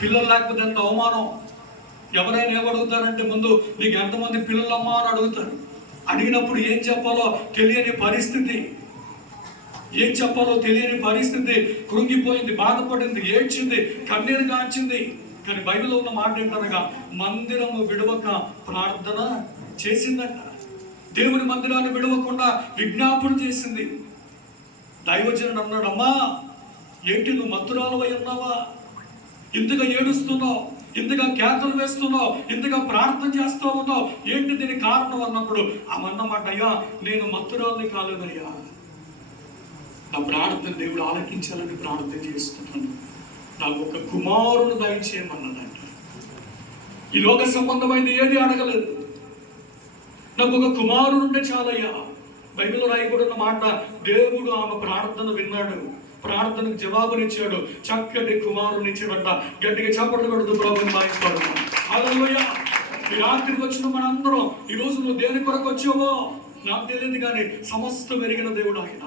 పిల్లలు లేకపోతే ఎంత అవమానం. ఎవరైనా ఏమడుగుతారంటే ముందు నీకు ఎంతమంది పిల్లలమ్మా అని అడుగుతారు. అడిగినప్పుడు ఏం చెప్పాలో తెలియని పరిస్థితి, ఏం చెప్పాలో తెలియని పరిస్థితి. కృంగిపోయింది, బాధపడింది, ఏడ్చింది, కన్నీరు కాచింది. కానీ బైబిల్లో ఉన్న మాట ఏంటనగా మందిరము విడవక ప్రార్థన చేసిందంట. దేవుని మందిరాన్ని విడవకుండా విజ్ఞాపన చేసింది. దైవజనుడు అన్నాడు, అమ్మా ఏంటి నువ్వు మత్తురాలువై ఉన్నావా? ఇంతగా ఏడుస్తున్నావు, ఇంతగా కేకలు వేస్తున్నావు, ఇంతగా ప్రార్థన చేస్తూ ఉన్నావు, ఏంటి దీనికి కారణం అన్నప్పుడు అన్నమాట, అయ్యా నేను మత్తురాలని కాలేదయ్యా, నా ప్రార్థన దేవుడు ఆలకించాలని ప్రార్థన చేస్తున్నాను, నాకు ఒక కుమారుని దయచేయమన్నదంట. ఈ లోక సంబంధమైంది ఏది అడగలేదు, నాకు ఒక కుమారుడు ఉంటే చాలయ్యా. బైబిల్లో రాయబడిన మాట, దేవుడు ఆమె ప్రార్థన విన్నాడు, ప్రార్థనకు జవాబునిచ్చాడు, చక్కటి కుమారుని ఇచ్చాడంట. గట్టిగా చప్పట్లు కొడుతూ ప్రభువుని భావిస్తాడు. హల్లెలూయా. ఈ రాత్రికి వచ్చిన మనందరం ఈ రోజు నువ్వు దేని కొరకు వచ్చావో నాకు తెలియదు, కానీ సమస్తం ఎరిగిన దేవుడు ఆయన.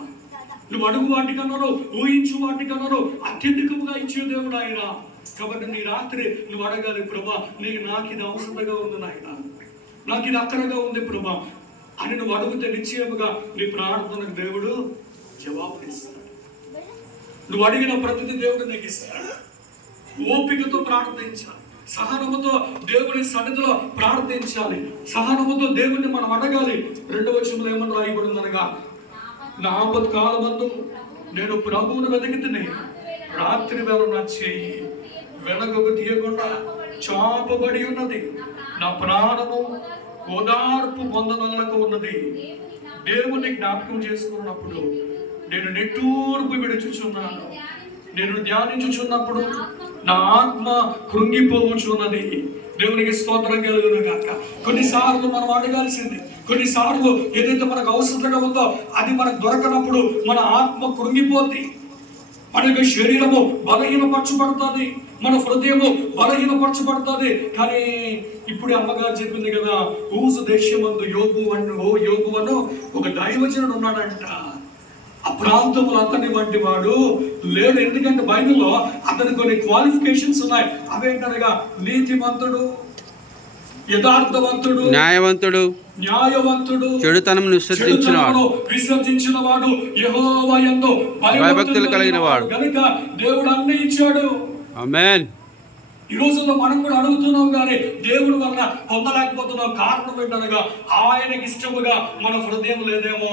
నువ్వు అడుగు వాటికన్నాను, ఊహించు వాటికన్నాను, అత్యధికంగా ఇచ్చే దేవుడు ఆయన. కాబట్టి నీ రాత్రి నువ్వు అడగాలి, ప్రభా నాకు ఇది అవసరంగా ఉంది నాయన, నాకు ఇది అక్కడగా ఉంది ప్రభా అని నువ్వు అడిగితే నిశ్చయముగా నీ ప్రార్థనకు దేవుడు జవాబునిస్తాడు. నువ్వు అడిగిన ప్రతిదీ దేవుడు నీకు ఇస్తాడు. ఓపికతో ప్రార్థించాలి, సహనముతో దేవుని సన్నిధిలో ప్రార్థించాలి, సహనముతో దేవుణ్ణి మనం అడగాలి. 2వ వచనంలో ఏమని రాయబడిందనగా, నా ఆపత్ కాలమందు నేను ప్రభువును వెతికితిని, రాత్రి వేళ నా చేయి వెనకకు తీయకుండా చాపబడి ఉన్నది, నా ప్రాణము ఓదార్పు పొందనలకు ఉన్నది. దేవుని జ్ఞాపకం చేసుకున్నప్పుడు నేను నిట్టూర్పు విడుచుచున్నాను, నేను ధ్యానించుచున్నప్పుడు నా ఆత్మ కృంగిపోవచ్చున్నది. దేవునికి స్తోత్రం కలుగును గాక. కొన్నిసార్లు మనం అడగాల్సింది, కొన్నిసార్లు ఏదైతే మనకు అవసరంగా ఉందో అది మనకు దొరకనప్పుడు మన ఆత్మ కృంగిపోతుంది, మన యొక్క శరీరము బలహీనపరచబడుతుంది, మన హృదయము బలహీనపరచబడుతుంది. కానీ ఇప్పుడు అమ్మగారు చెప్పింది కదా, ఊసు దేశమందు యోగు అను ఒక దైవజనుడు ఉన్నాడంట. ఆ ప్రాంతంలో అతని వంటి వాడు లేడు. ఎందుకంటే బైబిల్లో అతని కొన్ని క్వాలిఫికేషన్స్ ఉన్నాయి. అవేంటనగా నీతిమంతుడు, యథార్థవంతుడు, న్యాయవంతుడు, చెడుతనం విసర్జించిన వాడు, యెహోవా యందు భయభక్తులు కలిగిన వాడు. కనుక దేవుడు అన్ని ఇచ్చాడు. ఆమేన్. ఈ రోజుల్లో మనం కూడా అడుగుతున్నాం, కానీ దేవుడి వలన పొందలేకపోతున్నాం. కారణం ఏంటనగా ఆయనకి ఇష్టముగా మన హృదయం లేదేమో,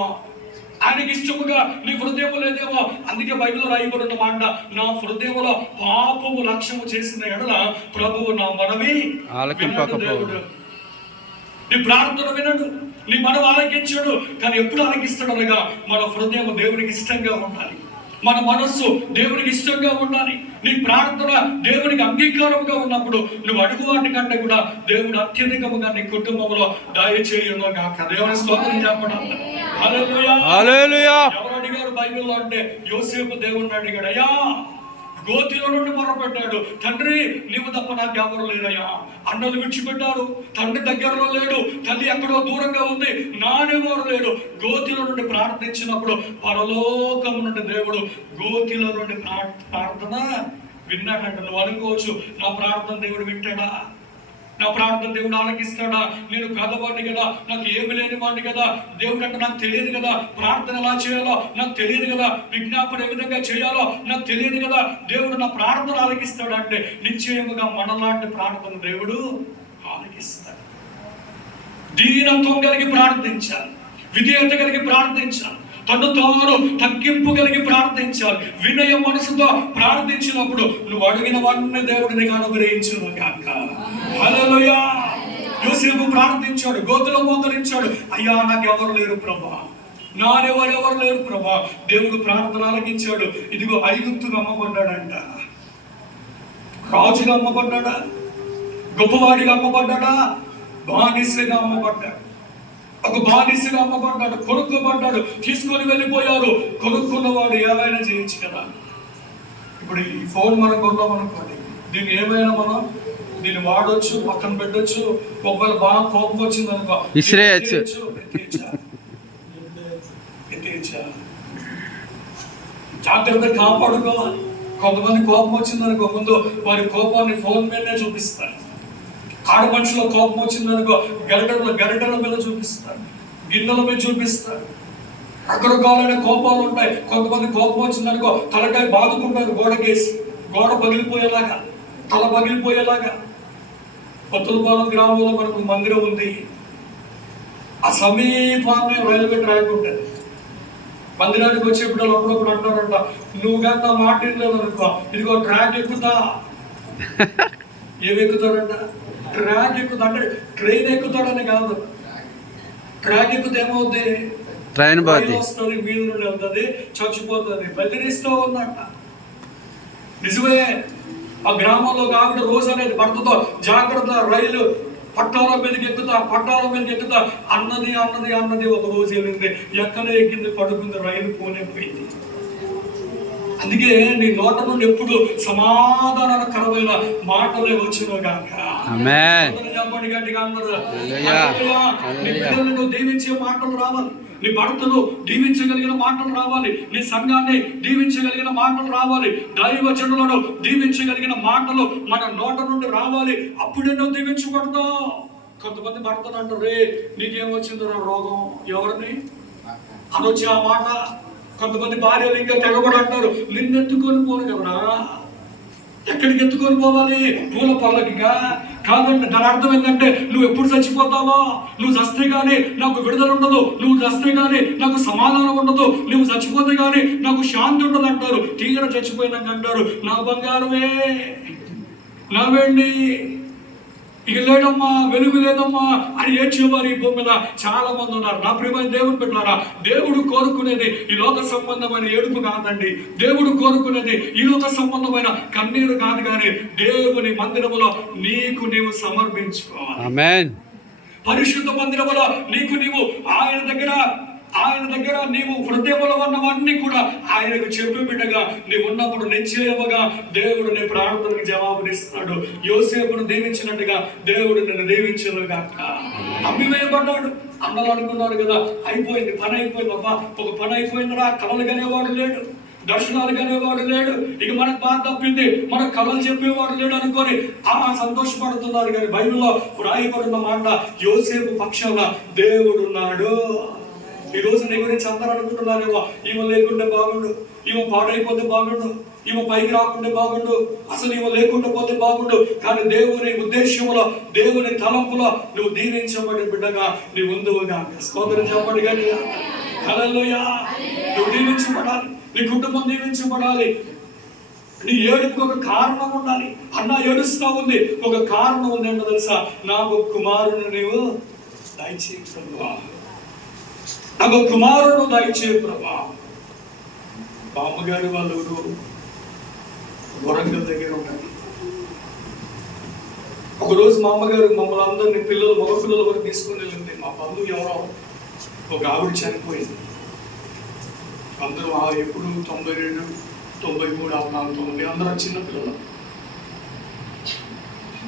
ఆయనకి ఇష్టముగా నీ హృదయం లేదేమో. అందుకే బైబిల్లో రాయబడిన మాట, నా హృదయంలో పాపము లక్ష్యము చేసిన ఎడల ప్రభువు నా మనవి ఆలకింపకపోవును. నీ ప్రార్థన వినడు, నీ మనవి ఆలకించాడు. కానీ ఎప్పుడు ఆలకిస్తాడు అనగా మన హృదయం దేవునికి ఇష్టంగా ఉండాలి, మన మనస్సు దేవునికి ఇష్టంగా ఉండాలి. నీ ప్రార్థన దేవునికి అంగీకారంగా ఉన్నప్పుడు నువ్వు అడుగు వాటి కంటే కూడా దేవుడు అత్యధికముగా నీ కుటుంబంలో దయచేయును గాక. దేవుని స్తోత్రం చెప్పడం. హల్లెలూయా. ఎవరు అడిగారు బైబిల్లో అంటే, యోసేపు దేవుణ్ణి అడిగాడు, అయ్యా గోతిలో నుండి మొరపెట్టాడు, తండ్రి నీవు తప్ప నాకు ఎవరు లేరయ్యా, అన్నలు విడిచిపెట్టారు, తండ్రి దగ్గరలో లేడు, తల్లి ఎక్కడో దూరంగా ఉంది, నానెవరు లేడు. గోతిలో నుండి ప్రార్థించినప్పుడు పరలోకము నుండి దేవుడు గోతిలో నుండి ప్రార్థన విన్నాడంట. నువ్వు అనుకోవచ్చు, నా ప్రార్థన దేవుడు వింటాడా, నా ప్రార్థన దేవుడు ఆలకిస్తాడా? నేను పేదవాడిని కదా, నాకు ఏమి లేని వాడిని కదా, దేవుడు అంటే నాకు తెలియదు కదా, ప్రార్థన ఎలా చేయాలో నాకు తెలియదు కదా, విజ్ఞాపన ఏ విధంగా చేయాలో నాకు తెలియదు కదా, దేవుడు నా ప్రార్థన ఆలకిస్తాడు అంటే నిశ్చయముగా మనలాంటి ప్రార్థన దేవుడు ఆలకిస్తాడు. దీనత్వం కలిగి ప్రార్థించాలి, విధేయత కలిగి ప్రార్థించాలి, తను తాను తగ్గింపు కలిగి ప్రార్థించాలి. వినయ మనసుతో ప్రార్థించినప్పుడు నువ్వు అడిగినవన్నీ దేవుడు నీకు అనుగ్రహించును గాక. హల్లెలూయా. యోసేపు ప్రార్థించాడు, గోతిలో మోకరించాడు, అయ్యా నాకు ఎవరు లేరు ప్రభా, నానెవరెవరు లేరు ప్రభా. దేవుడు ప్రార్థన ఆలకించాడు. ఇదిగో ఐగుప్తుగా అమ్మబడ్డాడంట, రాజుగా అమ్మబడ్డాడా, గొప్పవాడిగా అమ్మబడ్డాడా, బానిసగా అమ్మబడ్డాడు. ఒక బానిసగా అమ్మబడ్డాడు, కొనుక్కోబడ్డాడు, తీసుకొని వెళ్ళిపోయారు. కొనుక్కున్నవాడు ఏమైనా చేయొచ్చు కదా. ఇప్పుడు ఈ ఫోన్ మనం కొన్నాం అనుకోండి, దీన్ని ఏమైనా మనం దీన్ని వాడొచ్చు, పక్కన పెట్టొచ్చు. ఒకవేళ బాగా కోపం వచ్చింది అనుకో, జాగ్రత్తగా కాపాడుకోవాలి. కొంతమంది కోపం వచ్చిందనుకో ముందు వారి కోపాన్ని ఫోన్ మీదనే చూపిస్తారు. ఆడ మనుషుల కోపం వచ్చిందనుకో గరిటెల మీద చూపిస్తారు, గిన్నెల మీద చూపిస్తారు. రకరకాలైన కోపాలు ఉంటాయి. కొంతమంది కోపం వచ్చిందనుకో తలకాయ బాదుకుంటారు గోడకేసి, గోడ పగిలిపోయేలాగా, తల పగిలిపోయేలాగా. కొత్తలపాలెం గ్రామంలో మనకు మందిరం ఉంది. ఆ సమీపాన్ని రైల్వే ట్రాక్ ఉంటుంది. మందిరానికి వచ్చేప్పుడు అప్పుడప్పుడు అంటారంట, నువ్వు కానీ మాట లేదనుకో ఇదిగో ట్రాక్ ఎక్కుతా. ఏమి ఎక్కుతాడంట? ట్రాక్ ఎక్కుతా. అంటే ట్రైన్ ఎక్కుతాడని కాదు, ట్రాక్ ఎక్కుతే ఏమవుతుంది? ట్రైన్ వస్తుంది, మీద నుండి వెళ్తుంది, చచ్చిపోతుంది. బెదిరిస్తూ ఉందంట. నిజమే. ఆ గ్రామంలో ఆవిడ రోజు అనేది భర్తతో జాగ్రత్త, రైలు పట్టాల మీదకి ఎక్కుతా అన్నది. ఒక రోజు వెళ్ళింది, ఎక్కడ ఎక్కింది, పడుకుంది, రైలు పోయింది. అందుకే నీ నోట నుండి ఎప్పుడు సమాధానకరమైన మాటలే వచ్చినో గాక. చెప్పండి గట్టిగా అందరూ. నీ బిడ్డలను నువ్వు దీవించే మాటలు రావాలి, నీ భర్తను దీవించగలిగిన మాటలు రావాలి, నీ సంఘాన్ని దీవించగలిగిన మాటలు రావాలి, దైవజనులను దీవించగలిగిన మాటలు మన నోట నుండి రావాలి. అప్పుడే నువ్వు దీవించబడతావు. కొంతమంది భర్తలు అంటారు, రే నీకేమొచ్చిందో రోగం, ఎవరిని అనొచ్చి ఆ మాట. కొంతమంది భార్యలు ఇంకా తెగబడి అంటారు, నిన్నెత్తుకొని పోను కదరా. ఎక్కడికి ఎత్తుకొని పోవాలి? పూల పల్లకిగా కాదండి. దాని అర్థం ఏంటంటే నువ్వు ఎప్పుడు చచ్చిపోతావో, నువ్వు చస్తే గానీ నాకు విడుదల ఉండదు, నువ్వు చస్తే గానీ నాకు సమాధానం ఉండదు, నువ్వు చచ్చిపోతే గానీ నాకు శాంతి ఉండదు అంటారు. తీగర చచ్చిపోయినాక అంటారు, నా బంగారమే, నా వెండి ఇక లేదమ్మా, వెలుగు లేదమ్మా అని ఏడ్చేవారు ఈ భూమి మీద చాలా మంది ఉన్నారు. నా ప్రియమైన దేవుని బిడ్డలారా, దేవుడు కోరుకునేది ఈ లోక సంబంధమైన ఏడుపు కాదండి. దేవుడు కోరుకునేది ఈ లోక సంబంధమైన కన్నీరు కాదు, కానీ దేవుని మందిరములో నీకు నీవు సమర్పించుకోవాలి. ఆమేన్. పరిశుద్ధ మందిరములో నీకు నీవు ఆయన దగ్గర నీవు హృదయంలో ఉన్నవన్నీ కూడా ఆయనకు చెప్పి బిడ్డగా నీవు ఉన్నప్పుడు నిశ్చయముగా దేవుడు నీ ప్రార్థనకు జవాబునిస్తాడు. యోసేపును దీవించినట్టుగా దేవుడు నిన్ను దీవించను గాక. అమ్మివేయబడ్డాడు. అన్నలు అనుకున్నారు కదా, అయిపోయింది, పని అయిపోయింది, అబ్బా ఒక పని అయిపోయిందిరా. కలలు కనేవాడు లేడు, దర్శనాలు కనేవాడు లేడు, ఇక మనకు బాధ తప్పింది, మనకు కళలు చెప్పేవాడు లేడు అనుకొని సంతోషపడుతున్నారు. కానీ బైబిల్లో రాయబడిన మాట, యోసేపు పక్షాన దేవుడున్నాడు. ఈ రోజు నీ గురించి అందరూ అనుకుంటున్నారేమో, ఈమె లేకుంటే బాగుండు, ఈమె పాడైపోతే బాగుండు, ఈమె పైకి రాకుంటే బాగుండు, అసలు ఈమె లేకుండా పోతే బాగుండు. కానీ దేవుని ఉద్దేశంలో, దేవుని తలంపులో నువ్వు దీవించబడి బిడ్డగా నీ ముందుగా స్తోత్రం చెప్పండి గట్టిగా. హల్లెలూయా. నువ్వు దీవించబడాలి, నీ కుటుంబం దీవించబడాలి. నీ ఏడుపుకు ఒక కారణం ఉండాలి. అన్న ఏడుస్తా ఉంది, ఒక కారణం ఉంది. ఏంటో తెలుసా? నాకు కుమారుని నీవు దయచేయి ప్రభువా, నాకు కుమారుడు దయచేయి ప్రభా. బామ్మగారి వాళ్ళు వరంగల్ దగ్గర ఉంటారు. ఒకరోజు మా అమ్మగారు మమ్మల్ని అందరినీ మగ పిల్లల వరకు తీసుకుని వెళ్ళింది. మా బంధువు ఎవరో ఒక ఆవిడ చనిపోయింది. అందరూ ఎప్పుడు 92, 93, 94 అందరూ చిన్న పిల్లలు.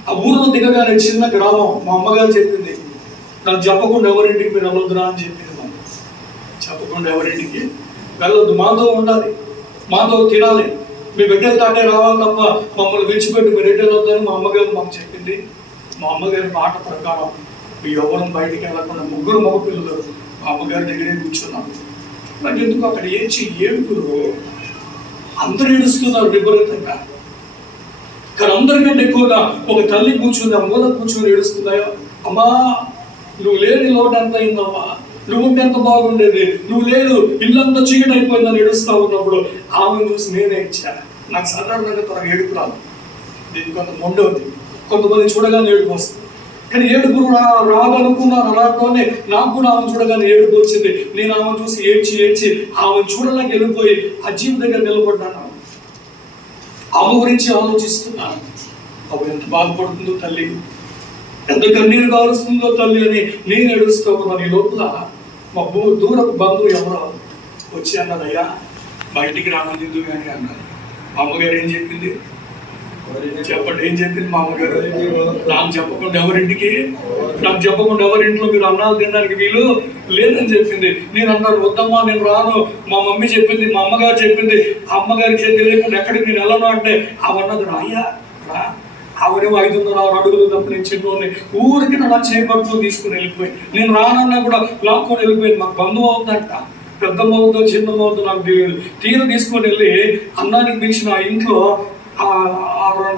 ఆ ఊరిలో దిగగానే చిన్న గ్రామం. మా అమ్మగారు చెప్పింది, నాకు చెప్పకుండా ఎవరింటికి మీరు వెళ్ళొద్దురా అని చెప్పింది. చెప్పకుండా ఎవరింటికి వెళ్ళొద్దు, మాతో ఉండాలి, మాతో తినాలి, మీ బిడ్డలు తాటే రావాలి తప్ప మమ్మల్ని విడిచిపెట్టి మీరు ఎటు వెళ్ళొద్దని మా అమ్మగారు మాకు చెప్పింది. మా అమ్మగారి మాట ప్రకారం మీ ఎవరు బయటికి వెళ్ళకుండా 3 మగ పిల్లలు మా అమ్మగారి దగ్గరే కూర్చున్నాను. నాకు ఎందుకు అక్కడ ఏడుపురు, అందరూ ఏడుస్తున్నారు విపరీతంగా. కానీ అందరికంటే ఎక్కువగా ఒక తల్లి కూర్చుంది, ఆ మూల కూర్చొని ఏడుస్తున్నాయో, అమ్మా నువ్వు లేని లోటు ఎంత అయిందమ్మా, నువ్వు ఉంటే ఎంత బాగుండేది, నువ్వు లేదు, ఇల్లంతా చీకటి అయిపోయిందని ఏడుస్తా ఉన్నప్పుడు ఆమెను చూసి నేనే ఇచ్చా. నాకు సాధారణంగా త్వరగా ఏడుపు రాదు, దీనికి కొంత మొండవుంది, కొంతమంది చూడగానే ఏడుపు వస్తుంది. కానీ ఏడుపు రాదనుకున్నాను, అలాంటినే నాకు కూడా ఆమెను చూడగానే ఏడుపు వచ్చింది. నేను ఆమెను చూసి ఏడ్చి ఆమెను చూడలేక వెళ్ళిపోయి అజీబ్ దగ్గర నిలబడ్డాను. ఆమె గురించి ఆలోచిస్తున్నాను. అప్పుడు ఎంత బాధపడుతుందో తల్లి, ఎంత కన్నీరు కాలుస్తుందో తల్లి అని నేను ఏడుస్తూ ఉన్నాను. ఈ లోపల మా దూరపు బంధువు ఎవరో వచ్చి అన్నదయ్యా బయటికి రామనిందు కానీ అన్నారు. అమ్మగారు ఏం చెప్పింది, చెప్పండి, ఏం చెప్పింది మా అమ్మగారు? నాకు చెప్పకుండా ఎవరింట్లో మీరు అన్నాలు తినడానికి వీలు లేదని చెప్పింది. నేను అన్నాను, వద్దమ్మా నేను రాను, మా మమ్మీ చెప్పింది, మా అమ్మగారు చెప్పింది, అమ్మగారికి చేతి లేకుండా ఎక్కడికి నేను వెళ్ళను అంటే అవన్నది రాయ్యా రా. ఆవిడేమో 506 అడుగులు తప్ప నేను చిన్నోని ఊరికి నా చేపడుతూ తీసుకుని వెళ్ళిపోయి, నేను రానన్నా కూడా లాక్కొని వెళ్ళిపోయింది. మాకు బంధువు అవుతుందంట, పెద్దమ్మవుతుందో చిన్నమ్మవుతుందో నాకు తెలియదు. తీర తీసుకొని వెళ్ళి అన్నానికి పిలిచిన ఆ ఇంట్లో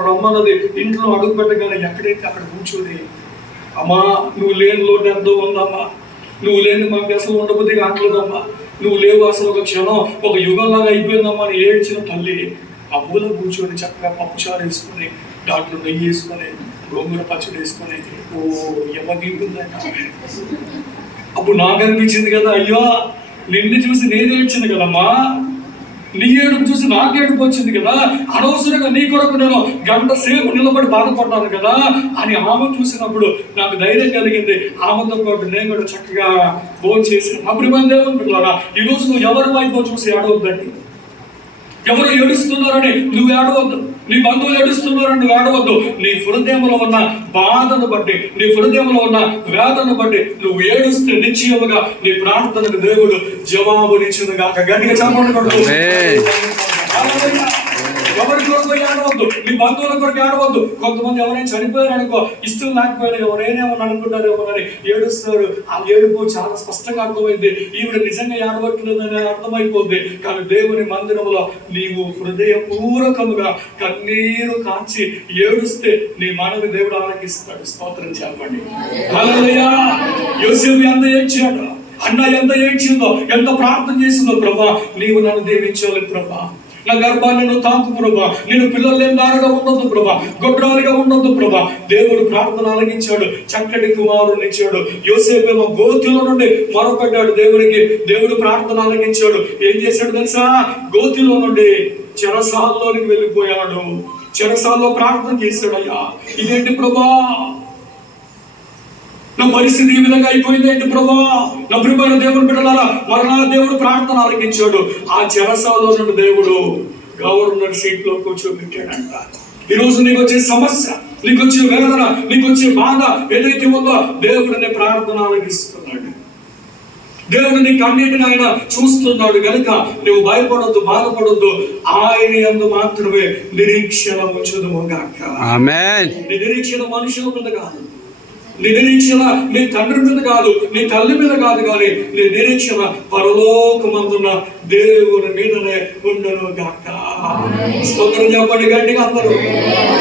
రమ్మన్నది. ఇంట్లో అడుగు పెట్టగానే ఎక్కడైతే అక్కడ కూర్చొని, అమ్మా నువ్వు లేని లోటు ఎంతో ఉందమ్మా, నువ్వు లేని మాకు అసలు ఉండబుద్ధి కావట్లేదమ్మా, నువ్వు లేవు అసలు ఒక క్షణం ఒక యుగంలాగా అయిపోయిందమ్మా అని ఏడ్చిన తల్లి ఆ పూల కూర్చొని చక్కగా పప్పుచారు వేసుకొని, దాంట్లో నెయ్యి వేసుకొని, గోంగూర పచ్చడి వేసుకొని ఎవరికి అప్పుడు నాకు అనిపించింది కదా, అయ్యో నిన్ను చూసి నేను ఏడ్చింది కదమ్మా, నీ ఏడుపు చూసి నాకు ఏడుపు వచ్చింది కదా, అనవసరంగా నీ కొరకు నేను గంట సేపు నిలబడి బాధపడ్డాను కదా అని ఆమె చూసినప్పుడు నాకు ధైర్యం కలిగింది. ఆమెతో పాటు నేను కూడా చక్కగా భోజనం చేసి అప్పుడు దేవుని పిల్లరా, ఈరోజు నువ్వు ఎవరి వైపు చూసి ఏడవద్దండి. ఎవరు ఏడుస్తున్నారని నువ్వు ఏడవద్దు, నీ బంధువులు ఏడుస్తున్నారని నువ్వు ఏడవద్దు. నీ హృదయంలో ఉన్న బాధను బట్టి, నీ హృదయంలో ఉన్న వేదనను బట్టి నువ్వు ఏడుస్తే నిశ్చయముగా నీ ప్రార్థనకు దేవుడు జవాబునిచ్చును గాక. గట్టిగా చెప్పండి. ఎవరి కొరకు ఏడవద్దు, నీ బంధువుల కొరకు ఏడవద్దు. కొంతమంది ఎవరైనా చనిపోయారు అనుకో, ఇష్టం లేకపోయినా ఎవరైనా అనుకుంటారేమో అని ఏడుస్తారు. ఆ ఏడుపు చాలా స్పష్టంగా అర్థమైంది, ఈవిడ నిజంగా ఏడవట్లేదని అర్థమైపోద్ది. కానీ దేవుని మందిరంలో నీవు హృదయపూర్వకముగా కన్నీరు కాచి ఏడుస్తే నీ మనవి దేవుడు ఆలకిస్తాడు. స్తోత్రం చెప్పండి. హల్లెలూయా. యోసేపు ఎంత ఏడ్చాడు, అన్న ఎంత ఏడ్చిందో, ఎంత ప్రార్థన చేసిందో. ప్రభా నీవు నన్ను దీవించాలి ప్రభా, నా గర్భాన్ని నువ్వు తాకు ప్రభా, నేను పిల్లలు లేని దారిగా ఉండొద్దు ప్రభా, గొడ్రాలుగా ఉండొద్దు ప్రభా. దేవుడు ప్రార్థన ఆలకించాడు, చక్కటి కుమారుని ఇచ్చాడు. యోసేపేమో గోతిలో నుండి మొరపెట్టాడు దేవుడికి, దేవుడు ప్రార్థన ఆలకించాడు. ఏం చేశాడు తెలుసా? గోతిలో నుండి చెరసాల్లోనికి వెళ్ళిపోయాడు, చెరసాల్లో ప్రార్థన చేశాడు. అయ్యా ఇదేంటి ప్రభా, నా పరిస్థితి ఈ విధంగా అయిపోయింది ఏంటి ప్రభా? నా ప్రియమైన దేవుడు బిడ్డలారా, మరలా దేవుడు ప్రార్థన ఆలకించాడు. ఆ చెరసాలలో నుండి దేవుడు గవర్నర్ సీట్ లో కూర్చోబెట్టాడంట. ఈరోజు నీకు వచ్చే సమస్య, నీకు వచ్చే వేదన, నీకు వచ్చే బాధ ఏదైతే ఉందో దేవుడిని ప్రార్థన ఆలకిస్తున్నాడు. దేవుడు నీకు అన్నిటిని ఆయన చూస్తున్నాడు కనుక నువ్వు భయపడొద్దు, బాధపడొద్దు. ఆయన యందు మాత్రమే నిరీక్షణ ఉంచుదుము గాక. ఆమేన్. నీ నిరీక్షణ మనుషుల మీద కాదు, నీ నిరీక్షణ నీ తండ్రి మీద కాదు, నీ తల్లి మీద కాదు, కానీ నీ నిరీక్షణ పరలోకమందున్న దేవుని మీదనే ఉండను గాక. స్తోత్రం చెప్పండి గట్టిగా అందరూ.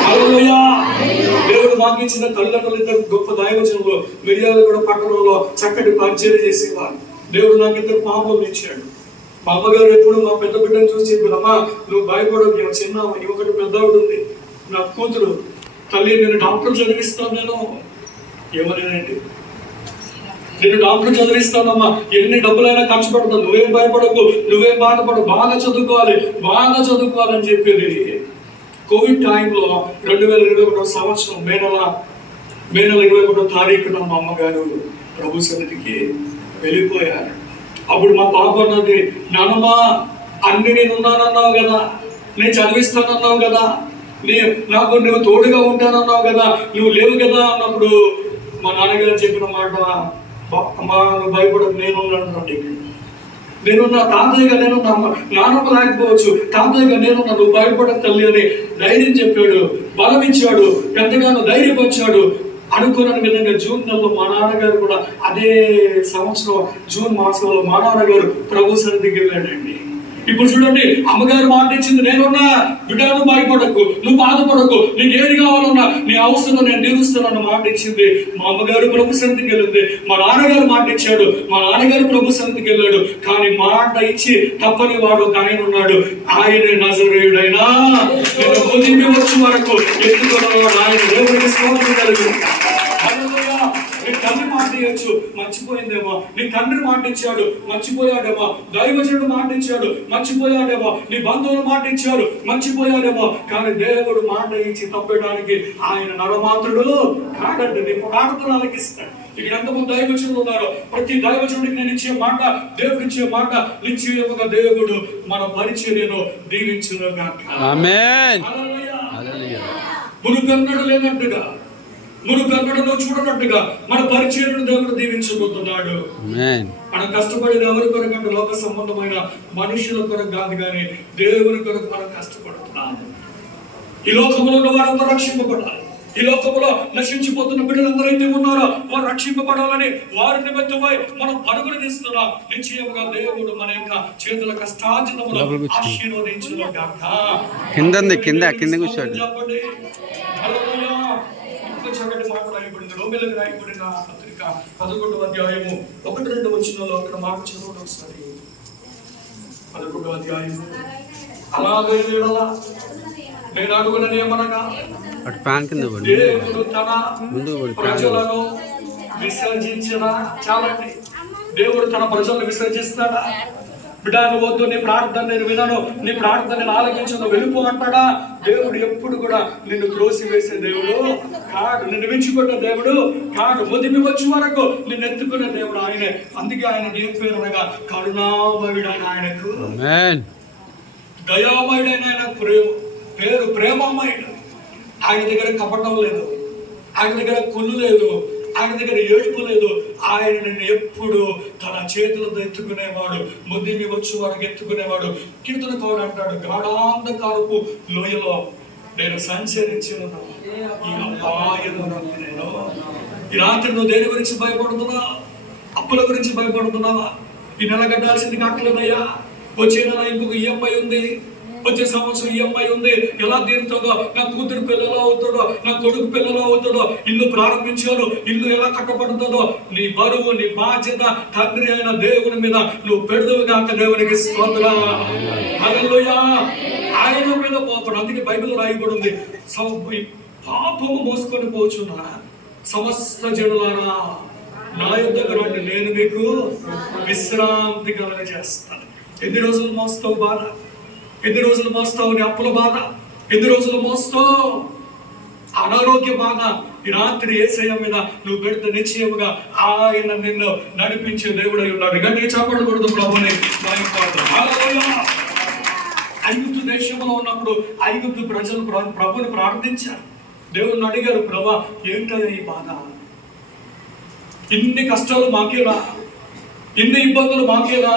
హల్లెలూయా. దేవుడు మాకు ఇచ్చిన తల్లిదండ్రులు ఇద్దరు గొప్ప దైవజనులు, మిర్యాలగూడ పట్టణంలో చక్కటి పరిచర్య చేసేవారు. దేవుడు నాకు ఇద్దరు పాపలు ఇచ్చాడు. మా అమ్మగారు ఎప్పుడు మా పెద్ద బిడ్డను చూసి చెప్పారమ్మా, నువ్వు భయపడవు, చిన్న ఒకటి పెద్దవాడు ఉంది, నా కూతురు, తల్లి నేను డాక్టర్ చదివిస్తాను, ఏమనేనండి, నేను డాక్టర్ చదివిస్తానమ్మా, ఎన్ని డబ్బులైనా ఖర్చు పెడతాను, నువ్వేం భయపడకు, నువ్వేం బాధపడవు, బాగా చదువుకోవాలని చెప్పేది. కోవిడ్ టైంలో 2021 సంవత్సరం మే నెల 21వ తారీఖున మా అమ్మగారు ప్రభు సన్నిధికి వెళ్ళిపోయారు. అప్పుడు మా పాప అన్నది, నానమ్మా అన్ని నేను ఉన్నానన్నావు కదా, నేను చదివిస్తానన్నావు కదా, నాకు నువ్వు తోడుగా ఉంటానన్నావు కదా, నువ్వు లేవు కదా అన్నప్పుడు మా నాన్నగారు చెప్పిన మాట, అమ్మా నువ్వు భయపడకు, నేనున్నాను, నేనున్నా, తాతయ్యగా నేనున్నా, నాన్నమ్మ లేకపోవచ్చు, తాతయ్యగా నేనున్నా, నువ్వు భయపడక తల్లి అని ధైర్యం చెప్పాడు, బలం ఇచ్చాడు, ఎంతగానో ధైర్యపరిచాడు. అనుకున్న విధంగా జూన్ నెలలో మా నాన్నగారు కూడా అదే సంవత్సరం జూన్ మాసంలో మా నాన్నగారు ప్రభు సన్నిధికి వెళ్ళాడండి. ఇప్పుడు చూడండి, అమ్మగారు మాట ఇచ్చింది, నేనున్నా బిడ్డ, నువ్వు భయపడకు, నువ్వు బాధపడకు, నీకు ఏది కావాలన్నా నీ అవసరం నేను తీరుస్తానన్న మాట ఇచ్చింది. మా అమ్మగారు ప్రభు సన్నిధికి వెళ్ళింది. మా నాన్నగారు మాట ఇచ్చాడు, మా నాన్నగారు ప్రభు సన్నిధికి వెళ్ళాడు. కానీ మాట ఇచ్చి తప్పని వాడు ఒక ఆయన ఉన్నాడు, ఆయన నజరేయుడైనా నేను పొంది వచ్చే వరకు ఎత్తుకున్నవాడు ఆయన. దేవుడికి స్తోత్రం కలుగును. నీ తల్లి మాట ఇవ్వచ్చు, మర్చిపోయిందేమో, నీ తండ్రి మాట ఇచ్చాడు, మర్చిపోయాడేమో, దైవజనుడు మాట ఇచ్చాడు, మర్చిపోయాడేమో, నీ బంధువులు మాట ఇచ్చాడు, మర్చిపోయాడేమో. కానీ దేవుడు మాట ఇచ్చి తప్పడానికి ఆయన నరమాత్రుడు కాడండి. నీ ప్రార్థన ఆలకిస్తాడు. ఇక్కడ ఎంతమంది దైవజనులు ఉన్నారో ప్రతి దైవజనుడికి నేను ఇచ్చే మాట, దేవుడు ఇచ్చే మాట నిశ్చయముగా దేవుడు మన పరిచర్యను దీవించును గాక. ఆమేన్. హల్లెలూయా. మునుపెన్నడు లేనట్టుగా, మునుపెన్నడు నువ్వు చూడనట్టుగా మన పరిచర్యను దేవుడు దీవించబోతున్నాడు. మనం కష్టపడేది ఎవరి కొరకు? లోక సంబంధమైన మనుషుల కొరకు కాదు, కానీ దేవుని కొరకు మనం కష్టపడుతున్నాము. ఈ లోకంలో ఉన్న వారందరూ రక్షింపబడాలి. ఈ లోకంలో నశించిపోతున్న బిడ్డలందరైతే ఉన్నారో వారు రక్షింపబడాలని వారి నిమిత్తమై మనం పరుగులు తీస్తున్నాం. నిశ్చయముగా దేవుడు మన యొక్క చేతుల కష్టార్జితమును ఆశీర్వదించును గాక. కింద కూర్చోండి. చెప్పండి. హల్లెలూయా. ఇంకో చక్కటి మాట రాయబడింది. రోమీయులకు రాయబడిన పత్రిక 11వ అధ్యాయము 1-2 వచనాల్లో అక్కడ మాట చదవండి ఒకసారి. 11వ అధ్యాయము. అలాగే నేను అడుగుననేమనగా దేవుడు తన ప్రజలను విసర్జించడా? చాలండి. దేవుడు తన ప్రజలను విసర్జిస్తాడా? బిడ్డ నువ్వు వద్దు, నీ ప్రార్థన నేను వినను, నీ ప్రార్థన నేను ఆలకించను, వెళ్ళిపో అంటాడా? దేవుడు ఎప్పుడు కూడా నిన్ను త్రోసివేసే దేవుడు కాడు, నిన్ను విడిచిపెట్టే దేవుడు కాడు. మొదటి వచ్చే వరకు నిన్ను ఎత్తుకునే దేవుడు ఆయనే. అందుకే ఆయన ఏం పేరు అనగా కరుణామయుడైన ఆయనకు, దయామయుడైన ఆయన పేరు ప్రేమమయుడు. ఆయన దగ్గర కపటం లేదు, ఆయన దగ్గర కుళ్ళు లేదు, ఆయన దగ్గర ఏడుపు లేదు. ఆయన నిన్ను ఎప్పుడు తన చేతులతో ఎత్తుకునేవాడు, ముద్దిని వచ్చి వరకు ఎత్తుకునేవాడు. కీర్తనకారుడు అంటాడు, గాఢాంధకారపు లోయలో నేను సంచరించినను ఈ అపాయమును నేను. ఈ రాత్రి నువ్వు దేని గురించి భయపడుతున్నావు? అప్పుల గురించి భయపడుతున్నావా? ఈ నెల కట్టాల్సింది కట్టలేదయ్యా, వచ్చే నెల ఇంకొక ఈఎంఐ ఉంది, వచ్చే సంవత్సరం ఈఎంఐ ఉంది, ఎలా తీరుతుందో, నా కూతురు పిల్లలు అవుతాడో, నా కొడుకు పిల్లలు అవుతాడో, ఇల్లు ప్రారంభించాను, ఇల్లు ఎలా కట్టబడుతుందో, నీ బరువు, నీ బాధ్యత తండ్రి అయిన దేవుని మీద నువ్వు పెడదువు గాక. దేవునికి స్తోత్రం. హల్లెలూయా. ఆయన మీద పోపడు. అందుకే బైబిల్ రాయబడింది, పాపము మోసుకొని పోచున్నా సమస్త జనులారా నా యొద్దకు రండి, నేను మీకు విశ్రాంతి కలుగజేస్తాను. ఎన్ని రోజులు మోస్తావు బాధ? ఎన్ని రోజులు మోస్తావు నీ అప్పుల బాధ? ఎన్ని రోజులు మోస్తావు అనారోగ్య బాధ? ఈ రాత్రి యేసయ్య మీద నువ్వు పెడితే నిశ్చయముగా ఆయన నిన్ను నడిపించే దేవుడై ఉన్నాడు. గట్టిగా చెప్పకూడదు ప్రభుని. ఐగుప్తు దేశంలో ఉన్నప్పుడు ఐగుప్తు ప్రజలు ప్రభుని ప్రార్థించారు. దేవుణ్ణి అడిగారు, ప్రభా ఏంటయ్యా ఈ బాధ? ఇన్ని కష్టాలు మాకేలా, ఇన్ని ఇబ్బందులు మాకేలా?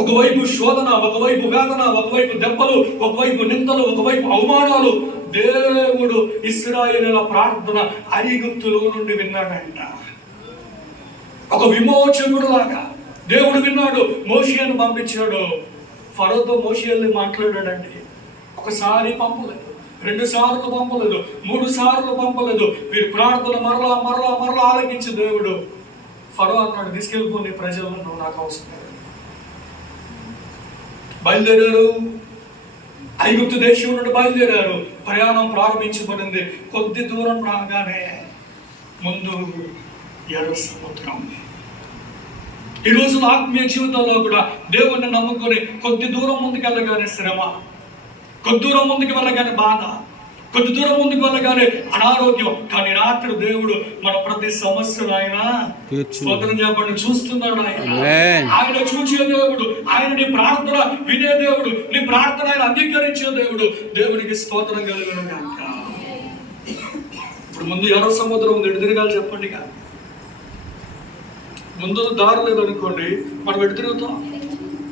ఒకవైపు శోధన, ఒకవైపు వేదన, ఒకవైపు దెబ్బలు, ఒకవైపు నిందలు, ఒకవైపు అవమానాలు. దేవుడు ఇశ్రాయేలుల ప్రార్థన ఐగుప్తులో నుండి విన్నాడంట. ఒక విమోచకుడు లాగా దేవుడు విన్నాడు. మోషేను పంపించాడు. ఫరోతో మోషేల్ని మాట్లాడాడండి. ఒకసారి పంపలేదు, 2 సార్లు పంపలేదు, 3 సార్లు పంపలేదు. వీరు ప్రార్థన మరలా మరలా మరలా ఆలకించి దేవుడు ఫరో అన్నాడు, తీసుకెళ్ళిపోయి ప్రజలను, నువ్వు నాకు అవసరం. బయలుదేరారు. ఐగుప్తు దేశం నుండి బయలుదేరారు. ప్రయాణం ప్రారంభించబడింది. కొద్ది దూరం రాగానే ముందు ఎర్ర సముద్రం. ఈ రోజు ఆత్మీయ జీవితంలో కూడా దేవుణ్ణి నమ్ముకొని కొద్ది దూరం ముందుకెళ్ళగానే శ్రమ, కొద్ది దూరం ముందుకు వెళ్ళగానే బాధ, కొద్ది దూరం ముందుకు వెళ్ళగానే అనారోగ్యం. కానీ రాత్రి దేవుడు మన ప్రతి సమస్యను ఆయన స్తోత్రం చెప్పండి చూస్తున్నాడు. ఆయన చూసే దేవుడు, ఆయన నీ ప్రార్థన వినే దేవుడు, నీ ప్రార్థన ఆయన అంగీకరించే దేవుడు. దేవునికి స్తోత్రం కలిగిన గాక. ఇప్పుడు ముందు ఎర్ర సముద్రం ఉంది, ఎటు తిరగాలి చెప్పండి. ముందు దారి లేదు అనుకోండి, మనం ఎటు తిరుగుతాం?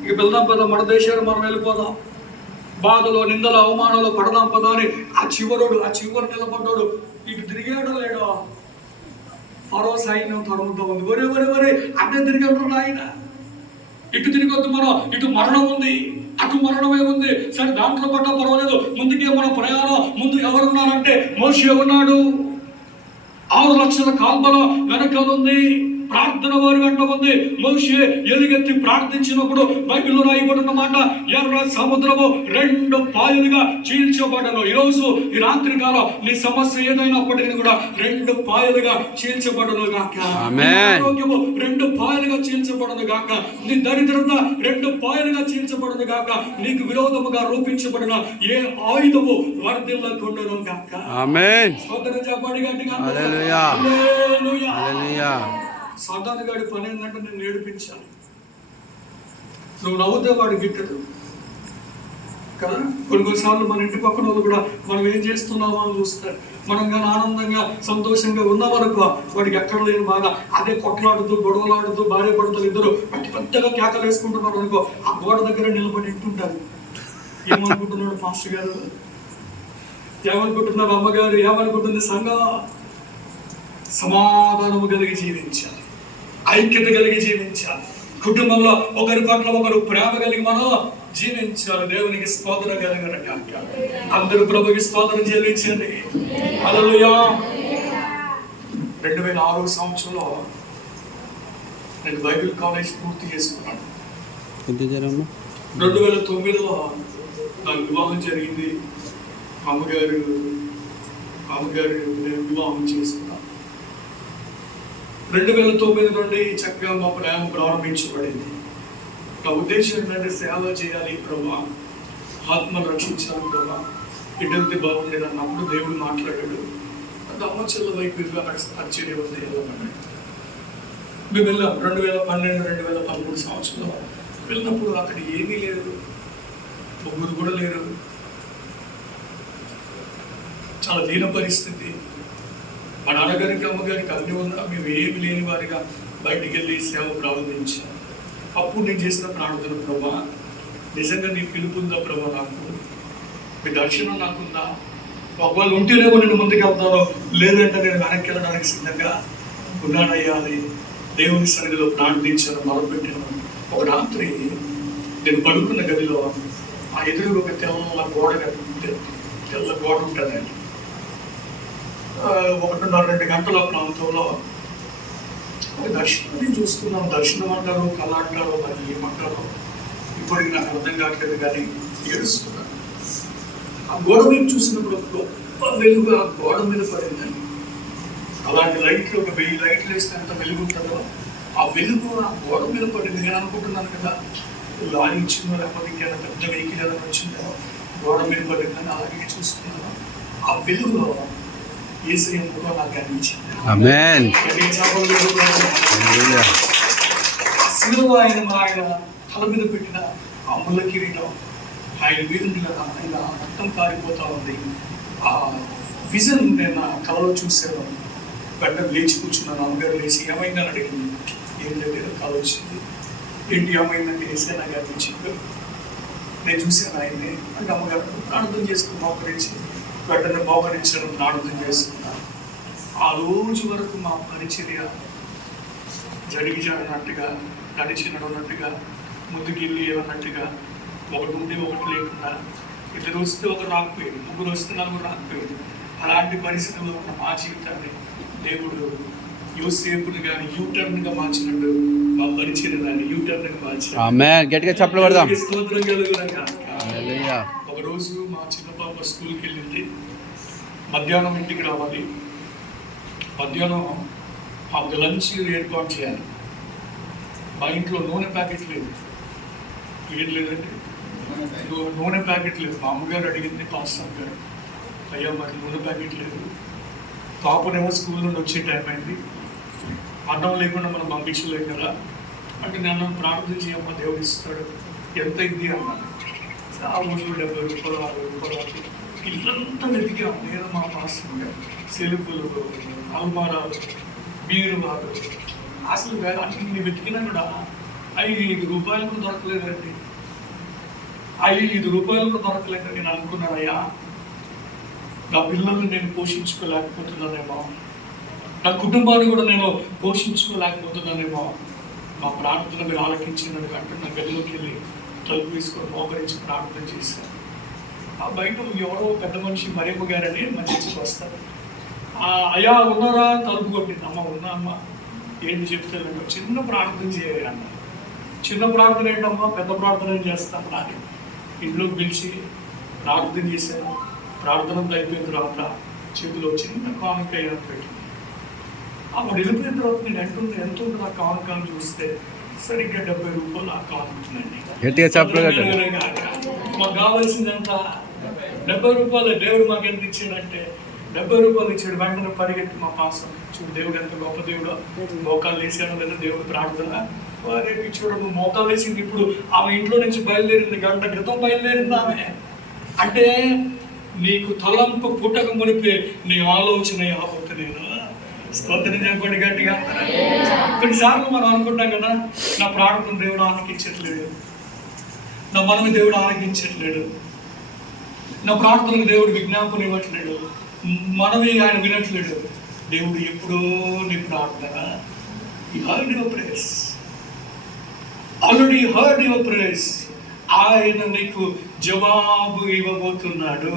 ఇక వెళ్దాం పదా, మన దేశాన్ని మనం వెళ్ళిపోదాం. బాధలో, నిందలో, అవమానంలో పడదాం పదా అని ఆ చివరి నిలబడ్డాడు. ఇటు తిరిగాడో లేడో ఫరో సైన్యం తరుముతో ఉంది. ఒరే అడ్డే తిరిగాడు ఆయన. ఇటు తిరిగొద్దు మనం, ఇటు మరణం ఉంది, అటు మరణమే ఉంది. సరే దాంట్లో పడ్డా పర్వాలేదు, ముందుకే మన ప్రయాణం. ముందు ఎవరున్నారంటే మోషే ఉన్నాడు. 6 లక్షల కాల్బల వెనకాలుంది. ప్రార్థన వారి వెంట ఉంది. మోషే ఎలుగెత్తి ప్రార్థించినప్పుడు బైబిల్లో రాయబడిన మాట, ఎర్ర సముద్రము 2 పాయలుగా చీల్చబడను. ఈరోజు ఈ రాత్రి కాలం నీ సమస్య ఏదైనప్పటికీ కూడా 2 పాయలుగా చీల్చబడను గాక. ఆరోగ్యము 2 పాయలుగా చీల్చబడను గాక. నీ దరిద్రత 2 పాయలుగా చీల్చబడను గాక. నీకు విరోధముగా రూపించబడిన ఏ ఆయుధము వర్ధిల్లకుండును గాక. ఆమేన్. స్తోత్రం చెప్పండి గట్టిగా. హల్లెలూయా. హల్లెలూయా. హల్లెలూయా. సాతాను గాడి పని ఏంటంటే నేను ఏడిపించాలి. నువ్వు నవ్వుతే వాడు గిట్టదు. కదా. కొన్నిసార్లు మన ఇంటి పక్కన వాళ్ళు కూడా మనం ఏం చేస్తున్నామో అని చూస్తారు. మనం కానీ ఆనందంగా సంతోషంగా ఉన్న వరకు వాడికి ఎక్కడ లేని బాగా అదే కొట్లాడుతూ గొడవలాడుతూ భార్య భర్తలు ఇద్దరు పెద్దగా కేకలు వేసుకుంటున్నారు అనుకో, ఆ గోడ దగ్గర నిలబడి ఇంటుంటారు. ఏమనుకుంటున్నాడు మాస్టర్ గారు, ఏమనుకుంటున్నారు అమ్మగారు, ఏమనుకుంటుంది సంఘం? సమాధానము కలిగి జీవించాలి, ఐక్యత కలిగి జీవించాలి, కుటుంబంలో ఒకరి పట్ల ఒకరు ప్రేమ కలిగి మనం జీవించాలి. దేవునికి స్తోత్రం కలిగినట్టు అందరూ ప్రభుకి స్తోత్రం చెల్లించండి. హల్లెలూయా. 2006 సంవత్సరంలో నేను బైబిల్ కాలేజ్ పూర్తి చేసుకున్నాను. 2009లో నాకు వివాహం జరిగింది. అమ్మగారు నేను వివాహం చేసుకున్నాను. 2009 నుండి చక్కగా మా ప్రేమ ప్రారంభించబడింది. నా ఉద్దేశం ఏంటంటే సేవ చేయాలి ప్రభా, ఆత్మను రక్షించాలి ప్రభా, ఇటెళ్తే బాగుండేది అన్నప్పుడు దేవుడు మాట్లాడాడు. అది అమ్మచెల్ల వైపు పరిచయం ఉంది వెళ్ళమన్నాడు. మేము వెళ్ళాం 2012-2013 సంవత్సరంలో. వెళ్ళినప్పుడు అక్కడ ఏమీ లేదు, ముగ్గురు కూడా లేరు, చాలా దీన పరిస్థితి. మా నాన్నగారికి అమ్మగారికి అన్ని ఉన్నా మేము ఏమి లేని వారిగా బయటికి వెళ్ళి సేవ ప్రారంభించాం. అప్పుడు నేను చేసిన ప్రార్థన, ప్రభా నిజంగా నీ పిలుపు ఉందా ప్రభా, నాకు మీ దర్శనం నాకుందా, ఒకవేళ ఉంటేనేమో నేను ముందుకు వెళ్తాను, లేదంటే నేను వెనక్కి వెళ్ళడానికి సిద్ధంగా ఉన్నానయ్యా అని దేవుని సన్నిధిలో ప్రార్థించాను, మొదలుపెట్టాను. ఒక రాత్రి నేను పడుకున్న గదిలో ఆ ఎదురుగా ఒక తెల్ల గోడ ఉంటుందండి. 1:30-2 గంటల ప్రాంతంలో దర్శనాన్ని చూస్తున్నాం. దర్శనం అంటారు, కళ అంటారు, మరి ఏమంటారు ఇప్పటికి నాకు అర్థం కావట్లేదు, కానీ ఏడుస్తున్నాను. ఆ గోడ మీద చూసినప్పుడు గొప్ప వెలుగు ఆ గోడ మీద పడిందండి. అలాంటి లైట్లు ఒక 1000 లైట్లు వేస్తే ఎంత వెలుగు ఉంటుందో ఆ వెలుగు ఆ గోడ మీద పడింది. నేను అనుకుంటున్నాను కదా, లారీ ఇచ్చిందో లేకపోతే ఇంకేమైనా పెద్ద వెహికల్ ఏదైనా వచ్చిందో గోడ మీద పడిందని అలాగే చూస్తున్నాను. ఆ వెలుగులో యేసయ్య ముఖం నాకు కనిపించింది. శిలువ ఆయన తల మీద పెట్టిన ఆ ముళ్ళ కిరీటం ఆయన మీద ఆయన రక్తం కారిపోతా ఉంది. ఆ విజన్ నేను ఆ కళలో చూశాను. వెంటనే లేచి కూర్చున్నాను. అమ్మగారు లేచి ఏమైందని అడిగింది. ఏంటంటే కళ వచ్చింది. ఏంటి ఏమైందంటే వేసే నాకు అనిపించింది. నేను చూశాను ఆయన్ని అంటే అమ్మగారు ప్రార్థన చేసుకుని మోకరించి వెంటనే మోకరించడం ప్రార్థన చేసుకున్నాను. ఆ రోజు వరకు మా పరిచర్య జరిగినట్టుగా నడిచినట్టుగా ముందుకెళ్ళి అన్నట్టుగా, ఒకటి ఉంటే ఒకటి లేకుండా, 2 వస్తే ఒకరు రాకపోయింది, 3 వస్తే 4 రాకపోయింది. అలాంటి పరిస్థితుల్లో ఉన్న మా జీవితాన్ని దేవుడు యోసేపుని కానీ యూటర్న్గా మార్చినట్టు మా పరిచర్య దాన్ని యూటర్న్గా మార్చాడు. స్తోత్రం కలుగుగాక. ఒక రోజు మా చిన్న పాప స్కూల్కి వెళ్ళింది. మధ్యాహ్నం ఇంటికి రావాలి. మధ్యాహ్నం మాకు లంచ్ ఏర్పాటు చేయాలి. మా ఇంట్లో నూనె ప్యాకెట్ లేదు. ఏం లేదండి, నూనె ప్యాకెట్ లేదు. మా అమ్మగారు అడిగింది, పాస్టర్ గారు, అయ్యా మరి నూనె ప్యాకెట్ లేదు. పాపనేమో స్కూల్ నుండి వచ్చే టైం అయింది, అన్నం లేకుండా మనం పంపించలేం కదా అంటే, నేను ప్రార్థన చేయమ్మా దేవుడు ఇస్తాడు. ఎంత ఇది అన్నాను. ఆ రోజు 70 రూపాయలు 60 రూపాయలు ఇల్లంతా వెతికాం. నేను మా పాస్టర్ గారు సెలుపులు, అల్మారాలు, బీరువాలు, అసలు అన్ని వెతికినా కూడా 5 రూపాయలు కూడా దొరకలేదండి. 5 రూపాయలు కూడా దొరకలేదని నేను అనుకున్నాను. అయ్యా నా పిల్లల్ని నేను పోషించుకోలేకపోతున్నానేమో, నా కుటుంబాన్ని కూడా నేను పోషించుకోలేకపోతున్నానేమో. మా ప్రార్థన మీరు ఆలకించినట్టు అంటే నా గదిలోకి వెళ్ళి తలుపు తీసుకొని మోకరించి ప్రార్థన చేశాను. ఆ బయట ఎవరో పెద్ద మనిషి మరేమ గారని మా చర్చకి వస్తారు. అయ్యా ఉన్నారా తలుపు కొట్టింది. అమ్మ ఉన్నా అమ్మ, ఏంటి చెప్తానంటే చిన్న ప్రార్థన చేయాలి అన్న. చిన్న ప్రార్థన ఏంటమ్మా, పెద్ద ప్రార్థన ఏం చేస్తాను నాని. ఇంట్లోకి పిలిచి ప్రార్థన చేశాను. ప్రార్థన అయిపోయిన తర్వాత చేతిలో చిన్న కానుకయ్య పెట్టి అప్పుడు వెళ్ళిపోయిన తర్వాత నేను అంటున్నా ఎంత ఉంటుంది ఆ కానుకను చూస్తే సరిగ్గా 70 రూపాయలు ఆ కానుకుంటుందండి. మాకు కావాల్సిందంత 70 రూపాయలు. దేవుడు మాకు ఎంత ఇచ్చాడంటే 70 రూపాయలు ఇచ్చాడు. వెంటనే పరిగెత్తి మా పాసం చూడు దేవుడు ఎంత గొప్ప దేవుడు, మోకాలు వేసాను లేదా దేవుడు ప్రార్థన రేపు ఇచ్చాడు. మోకాలు వేసింది. ఇప్పుడు ఆమె ఇంట్లో నుంచి బయలుదేరింది, 1 గంట క్రితం బయలుదేరింది ఆమె. అంటే నీకు తలంపు పుట్టక మునిపే నీ ఆలోచన యావత్తు నేను స్తోత్రం చెప్పండి గట్టిగా. కొన్నిసార్లు మనం అనుకుంటాం కదా, నా ప్రార్థన దేవుడు ఆలకించట్లేడు, నా మనవి దేవుడు ఆలకించట్లేడు, నా ప్రార్థనకు దేవుడు విజ్ఞాపన ఇవ్వట్లేడు, మనవి ఆయన వినట్లేడు. దేవుడు ఎప్పుడో నీ ప్రార్థన ఆల్రెడీ హర్డ్ యువర్ ప్రేయర్స్. ఆయన నీకు జవాబు ఇవ్వబోతున్నాడు.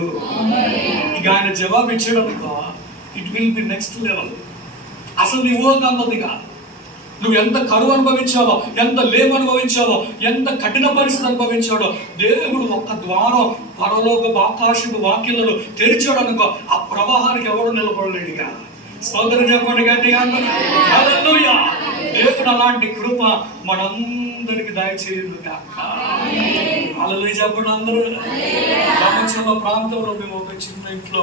ఇక ఆయన జవాబు ఇచ్చడం it will be next level. అసలు నీ ఊహకు అందదిగా. నువ్వు ఎంత కరువు అనుభవించావో, ఎంత లేవు అనుభవించావో, ఎంత కఠిన పరిస్థితి అనుభవించాడో, దేవుడు ఒక్క ద్వారం పరలోక ఆకాశపు వాక్యాలను తెరిచాడు అనుకో, ఆ ప్రవాహానికి ఎవడు నిలబడలేడుగా. స్తోత్రం చెప్పండి గట్టిగా. హల్లెలూయా. దేవుడు అలాంటి కృప మనందరికి దయచేయను గాక. హల్లెలూయా చెప్పండి అందరూ. రామచంద్ర ప్రాంతంలో మేము ఒక చిన్న ఇంట్లో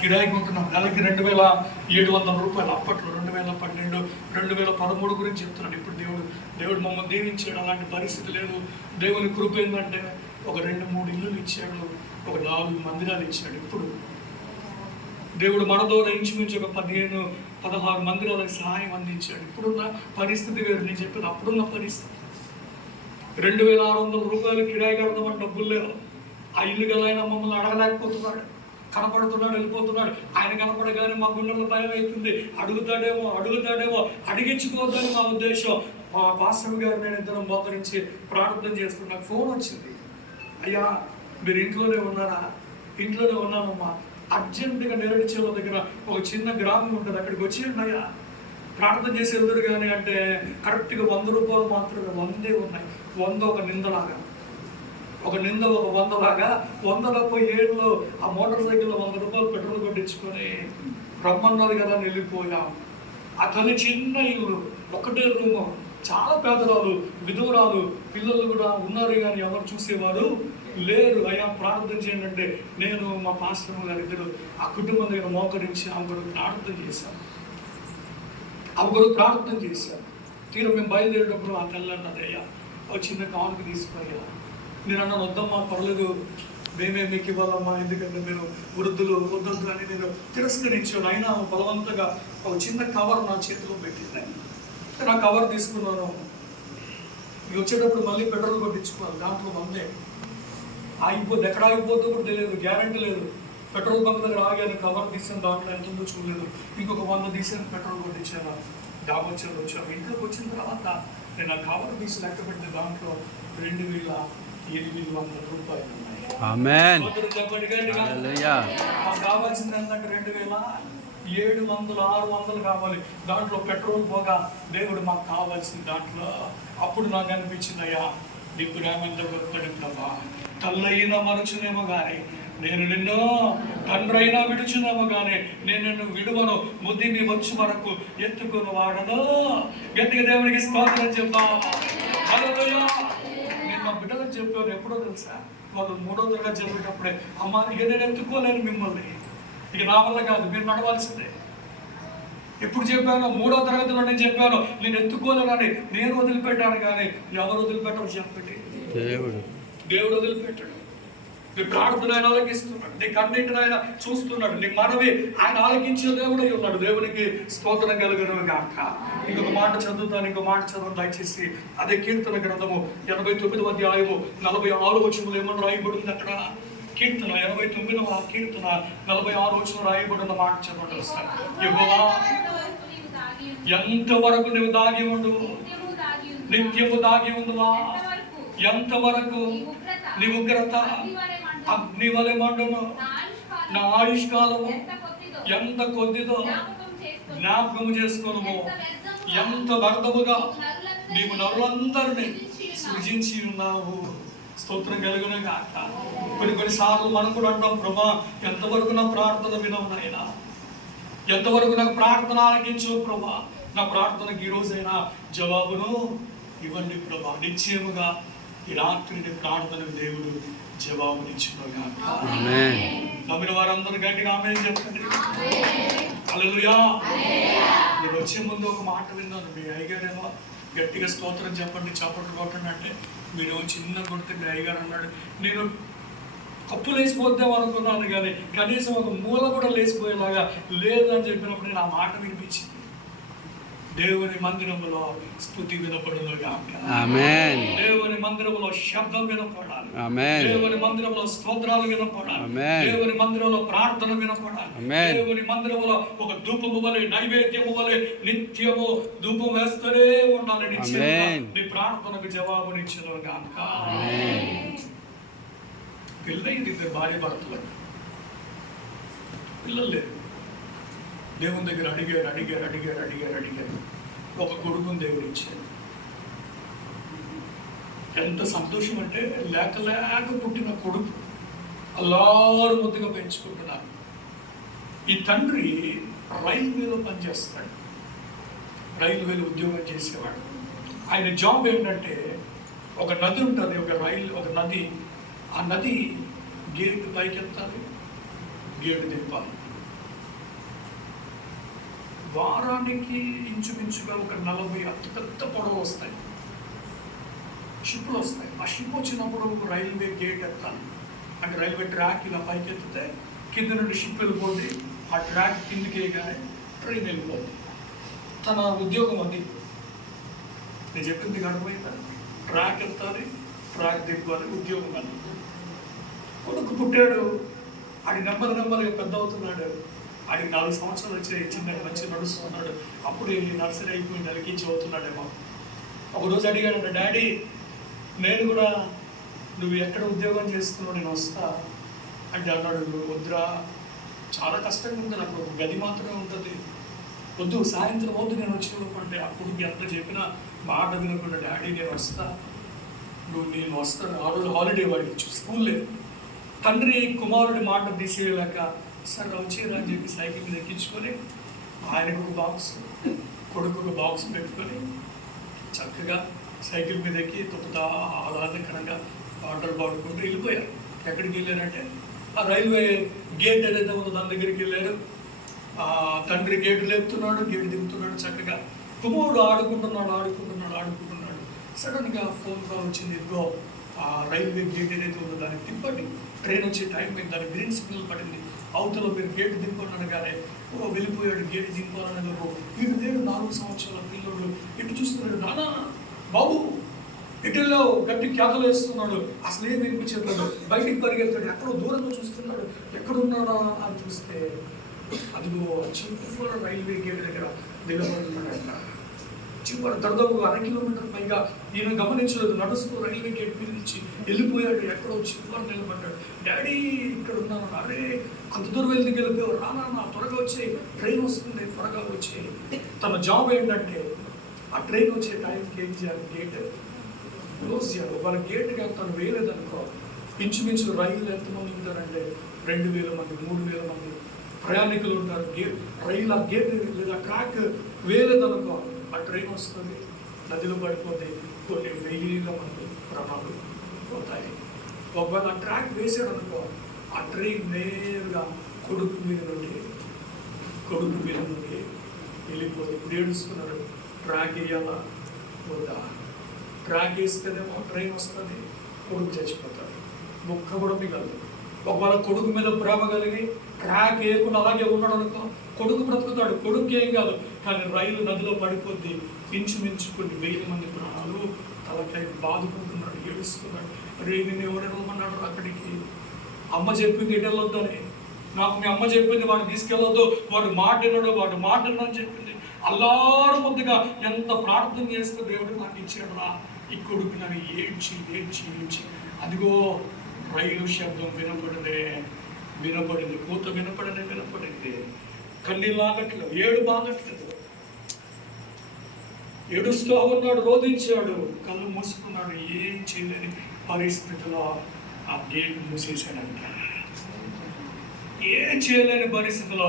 కిరాయికి ఉంటున్నాం. నెలకి 2,700 రూపాయలు. అప్పట్లో 2012, 2013 గురించి చెప్తున్నాను. ఇప్పుడు దేవుడు మమ్మల్ని దీవించాడు. అలాంటి పరిస్థితి లేదు. దేవుని కృప ఏంటంటే ఒక 2-3 ఇల్లులు ఇచ్చాడు, ఒక 4 మందిరాలు ఇచ్చాడు. ఇప్పుడు దేవుడు మనతో ఇంచుమించు ఒక 15-16 మందిరాలకు సహాయం అందించాడు. ఇప్పుడున్న పరిస్థితి వేరు. నేను చెప్పేది అప్పుడున్న పరిస్థితి. 2,600 రూపాయలు కిరాయి కడదామని డబ్బులు లేవు. ఆ ఇల్లు గల ఆయన మమ్మల్ని అడగలేకపోతున్నాడు. కనపడుతున్నాడు, వెళ్ళిపోతున్నాడు. ఆయన కనపడగానే మా గుండెల్లో భయం అవుతుంది. అడుగుతాడేమో అడిగించుకోవద్దని మా ఉద్దేశం. మా పాస్టర్ గారు నేను ఇద్దరం మోకరించి ప్రార్థన చేస్తున్నాం. నాకు ఫోన్ వచ్చింది, అయ్యా మీరు ఇంట్లోనే ఉన్నారా? ఇంట్లోనే ఉన్నామమ్మా, అర్జెంటుగా నేరడి చెరువు దగ్గర ఒక చిన్న గ్రామం ఉంటుంది, అక్కడికి వచ్చేయండి అయ్యా, ప్రార్థన చేసి వెళ్తారు కానీ అంటే కరెక్ట్గా 100 రూపాయలు మాత్రమే. 100 ఉన్నాయి. 100 ఒక నిందలాగా, ఒక నింద ఒక 100 లాగా. 100 ఆ మోటార్ సైకిల్లో 100 రూపాయలు పెట్రోల్ కొట్టించుకొని రమ్మన్నది కదా వెళ్ళిపోయాం. అతని చిన్న ఇల్లు, ఒకటే రూము, చాలా పేదరాలు, విధువురాలు, పిల్లలు కూడా ఉన్నారు కానీ ఎవరు చూసేవారు లేరు. అయ్యా ప్రార్థన చేయండి అంటే నేను మా పాస్టర్ గారు ఇద్దరు ఆ కుటుంబం దగ్గర మోకరించి ఆమె కొరకు ప్రార్థన చేశారు. తీరు మేము బయలుదేరేటప్పుడు ఆ తల్లి అన్నది, అయ్యా ఒక చిన్న కానుక తీసుకుపోయా. నేను అన్నాను, వద్దమ్మా పర్లేదు, మేమే మీకు ఇవ్వాలమ్మా, ఎందుకంటే మీరు వృద్ధులు వద్దొద్దు అని నేను తిరస్కరించాను. అయినా బలవంతంగా ఒక చిన్న కవర్ నా చేతిలో పెట్టింది. నా కవర్ తీసుకున్నాను. వచ్చేటప్పుడు మళ్ళీ పెట్రోల్ కొట్టించుకున్నాను. దాంట్లో 100 ఆగిపోద్ది, ఎక్కడ ఆగిపోతుందో కూడా తెలియదు, గ్యారంటీ లేదు. పెట్రోల్ బంక్ దగ్గర ఆగాను, కవర్ తీసాను, దాంట్లో ఎంత ఉందో చూడలేదు. ఇంకొక 100 తీసాను, పెట్రోల్ కొట్టించాను. డాబొచ్చాను, వచ్చాము. ఇంట్లోకి వచ్చిన తర్వాత నేను ఆ కవర్ తీసి లెక్క పెడితే దాంట్లో 2,800 రూపాయలు ఉన్నాయి. కావాల్సింది ఏంటంటే 2,700, 600 కావాలి. దాంట్లో పెట్రోల్ పోగా దేవుడు మాకు కావాల్సింది దాంట్లో. అప్పుడు నాకు అనిపించింది, అయ్యా నీ ప్రేమ ఎంత గొప్పది ప్రభా. తల్లైనా మరచునేమో కానీ నేను నిన్ను, తండ్రి అయినా విడుచునేమో కానీ నేను నిన్ను విడువను, ముద్ది మీ వచ్చు వరకు ఎత్తుకుని వాడను. గట్టిగా దేవునికి స్తోత్రం చెప్తాం. హల్లెలూయా. నేను మా బిడ్డలకు చెప్పాను ఎప్పుడో తెలుసా, వాళ్ళు 3వ తరగతి చదివేటప్పుడే, అమ్మ ఇక నేను ఎత్తుకోలేను మిమ్మల్ని, ఇక నా వల్ల కాదు, మీరు నడవాల్సిందే. ఎప్పుడు చెప్పాను? 3వ తరగతిలో నేను చెప్పాను, నేను ఎత్తుకోలేనని. నేను వదిలిపెట్టాను కానీ ఎవరు వదిలిపెట్టరు చెప్పండి? దేవుడు వదిలిపెట్టాడు. నీ ప్రార్థన ఆయన ఆలకిస్తున్నాడు, నీ కన్నింటిని ఆయన చూస్తున్నాడు, నీ మనవి ఆయన ఆలకించే దేవుడై ఉన్నాడు. దేవునికి స్తోత్రం కలుగును గాక. ఇంకొక మాట చదువుతాను, దయచేసి. అదే కీర్తన గ్రంథము 89వ అధ్యాయము 46వ వచనంలో ఏమన్నా రాయబడింది అక్కడ. కీర్తన 89వ కీర్తన 46వ వచనం రాయబడిన మాట చదవండి వస్తాను. యెహోవా ఎంతవరకు నువ్వు దాగి ఉండు, నిత్యము దాగి ఉండువా? ఎంతవరకు నీ ఉగ్రత అగ్ని వలె మండును? నా ఆయుష్కాలము ఎంత కొద్దిదో జ్ఞాపకము చేసుకొనుము. ఎంత వ్యర్థముగా నీవు నరులందరినీ సృజించి ఉన్నావు. స్తోత్రం కలుగును గాక. కొన్నిసార్లు మనం కూడా అంటాం, ప్రభా ఎంతవరకు నా ప్రార్థన వినవు నాయనా, ఎంతవరకు నాకు ప్రార్థన ఆలకించు ప్రభా, నా ప్రార్థనకి ఈ రోజైనా జవాబును ఇవ్వండి ప్రభా. నిశ్చయముగా ఈ రాత్రి ప్రార్థనకు దేవుడు జవాబునిచ్చుగా. నమ్మిన వారందరూ గట్టిగా ఆమేన్ చెప్పండి. హల్లెలూయా. నేను వచ్చే ముందు ఒక మాట విన్నాను, మీ అయ్యగారేమో గట్టిగా స్తోత్రం చెప్పండి, చప్పట్లు కొట్టండి అంటే మీరు చిన్న కొడితే మీ అయ్యగారు అన్నాడు, నేను కప్పు లేచిపోద్దాం అనుకున్నాను కానీ కనీసం ఒక మూల కూడా లేచిపోయేలాగా లేదని చెప్పినప్పుడు నేను ఆ మాట వినిపించింది. దేవుని మందిరములో స్తుతి వినపడును గాక. ఆమేన్. దేవుని మందిరములో శబ్దం వినపడాలి. ఆమేన్. దేవుని మందిరంలో స్తోత్రాలు వినపడాలి. ఆమేన్. దేవుని మందిరంలో ప్రార్థన వినపడాలి. ఆమేన్. దేవుని మందిరంలో ఒక ధూపము వలె నైవేద్యము వలె నిత్యము ధూపం వేస్తూనే ఉండాలి. నిత్యముగా నీ ప్రార్థనకు జవాబునిచ్చును గాక. పెళ్ళయింది ఇద్దరు భార్య భర్తలకు, పిల్లలు లేదు. దేవుని దగ్గర అడిగారు. ఒక కొడుకుని దేవుడు ఇచ్చాడు. ఎంత సంతోషం అంటే లేక పుట్టిన కొడుకు అల్లారు ముద్దుగా పెంచుకుంటున్నారు. ఈ తండ్రి రైల్వేలో పనిచేస్తాడు, రైల్వేలో ఉద్యోగం చేసేవాడు. ఆయన జాబ్ ఏంటంటే ఒక నది ఉంటుంది, ఒక నది, ఆ నది గేటు పైకెత్తాలి, గేటు దింపాలి. వారానికి ఇంచుమించుగా ఒక 40 పెద్ద పొడవు వస్తాయి, షిప్లు వస్తాయి. ఆ షిప్ వచ్చినప్పుడు రైల్వే గేట్ ఎత్తాలి. అంటే రైల్వే ట్రాక్ ఇలా పైకి ఎత్తితే కింద నుండి షిప్ వెళ్ళిపోద్ది, ఆ ట్రాక్ కిందికి వేయగానే ట్రైన్ వెళ్ళిపోద్ది. తన ఉద్యోగం అది. నేను చెప్పింది గడిపోయిందా? ట్రాక్ ఎత్తాలి, ట్రాక్ దింపాలి, ఉద్యోగం అది. కొడుకు పుట్టాడు, ఆడి నెమ్మదిగా పెద్ద అవుతున్నాడు. ఆడికి 4 సంవత్సరాలు వచ్చాయి, చిన్నగా మంచి నడుస్తున్నాడు. అప్పుడు నర్సరీ అయిపోయి నెలకి చదువుతున్నాడేమో. ఒకరోజు అడిగాడు, డాడీ నేను కూడా నువ్వు ఎక్కడ ఉద్యోగం చేస్తున్నావు, నేను వస్తా అంటే అన్నాడు. వద్దురా, చాలా కష్టంగా ఉంది, నాకు ఒక గది మాత్రమే ఉంటుంది, వద్దు, సాయంత్రం వద్దు నేను వచ్చేవాళ్ళంటే. అప్పుడు ఎంత చెప్పినా మాట వినకుండా, డాడీ నేను వస్తా, నేను వస్తాను. ఆ రోజు హాలిడే, వాడికి స్కూల్ లేదు. తండ్రి కుమారుడి మాట తీసేయలేక సరే వచ్చేరా అని చెప్పి సైకిల్ మీద ఎక్కించుకొని ఆయనకు ఒక బాక్స్, కొడుకు ఒక బాక్స్ పెట్టుకొని చక్కగా సైకిల్ మీద ఎక్కి తొక్కుతా ఆహ్లాదకరంగా పాటలు పాడుకుంటూ వెళ్ళిపోయారు. ఎక్కడికి వెళ్ళారంటే ఆ రైల్వే గేట్ ఏదైతే ఉందో దాని దగ్గరికి వెళ్ళారు. తండ్రి గేటు లేపుతున్నాడు, గేటు దిగుతున్నాడు. చక్కగా కుమారుడు ఆడుకుంటున్నాడు. సడన్గా ఫోన్ కాల్ వచ్చింది. ఇదిగో ఆ రైల్వే గేట్ ఏదైతే ఉందో దాన్ని తిప్పండి, ట్రైన్ వచ్చే టైం మీద దాని గ్రీన్ సిగ్నల్ పడింది, అవతల మీరు గేటు దింపాలనగానే వెళ్ళిపోయాడు. గేటు దింపాలనగా వీడు లేడు, 4 సంవత్సరాల పిల్లలు ఎటు చూస్తున్నాడు. నానా బాబు ఇటులో గట్టి కేకలు వేస్తున్నాడు, అసలు ఏం వినిపించట్లేదు. బయటికి పరిగెత్తాడు, ఎక్కడో దూరంగా చూస్తున్నాడు, ఎక్కడున్నాడా అని చూస్తే అదిగో చివరి రైల్వే గేట్ దగ్గర నిలబడుతున్నాడు. చివరి దాదాపు 1/2 కిలోమీటర్ పైగా ఈయన గమనించలేదు, నడుస్తూ రైల్వే గేట్ మీద నుంచి వెళ్ళిపోయాడు. ఎక్కడో చివరి నిలబడ్డాడు. డాడీ ఇక్కడ ఉన్నాను. అరే అంత దూరం వెళ్ళి వెళ్ళిపోయావు, రానా త్వరగా వచ్చేయి, ట్రైన్ వస్తుంది, త్వరగా వచ్చేయి. తన జాబ్ ఏంటంటే ఆ ట్రైన్ వచ్చే టైంకి ఏం చేయాలి, గేట్ క్లోజ్ చేయాలి. వాళ్ళ గేట్ కానీ తను వేయలేదనుకో, ఇంచుమించు రైలు ఎంతమంది ఉంటారంటే 2000 మంది 3000 మంది ప్రయాణికులు ఉంటారు. రైలు ఆ గేట్ లేదా ట్రాక్ వేయలేదనుకో, ఆ ట్రైన్ వస్తుంది, నదిలో పడిపోతే కొన్ని 1000 మంది ప్రాణాలు పోతాయి. ఒకవేళ ఆ ట్రాక్ వేసాడు అనుకో, ఆ ట్రైన్ నేరుగా కొడుకు మీద నుండి వెళ్ళిపోతుంది. ఇప్పుడు ఏడుస్తున్నాడు, ట్రాక్ వేయాలా వద్దా? ట్రాక్ వేస్తేనేమో ట్రైన్ వస్తుంది, కొడుకు చచ్చిపోతాడు, ముక్క కూడా మిగలదు. ఒకవేళ కొడుకు మీద ప్రేమ కలిగి ట్రాక్ వేయకుండా అలాగే ఉన్నాడు అనుకో, కొడుకు బ్రతుకుతాడు, కొడుకు ఏం కాదు. కానీ రైలు నదిలో పడిపోద్ది, ఇంచుమించు కొన్ని 1000 మంది ప్రాణాలు. తలకాయ బాదుకుంటున్నాడు, ఏడుస్తున్నాడు. రే నేను ఎవరెళ్ళమన్నాడు అక్కడికి? అమ్మ చెప్పింది ఎటు వెళ్ళొద్దని. నాకు మీ అమ్మ చెప్పింది వాడిని తీసుకెళ్ళొద్దు, వాడు మాట అని చెప్పింది. అల్లారు ముద్దుగా ఎంత ప్రార్థన చేస్తే దేవుడు నాకు ఇచ్చాడు రా ఈ కొడుకు. నన్ను ఏడ్చి అదిగో రైలు శబ్దం వినపడింది, కూత వినపడింది. కన్నీళ్ళు ఆగట్లేదు, బాగట్లేదు, ఏడుస్తూ ఉన్నాడు, రోధించాడు, కళ్ళు మూసుకున్నాడు. ఏం చేయలేని పరిస్థితిలో ఆ గేట్ మూసేశాడంట. ఏం చేయలేని పరిస్థితిలో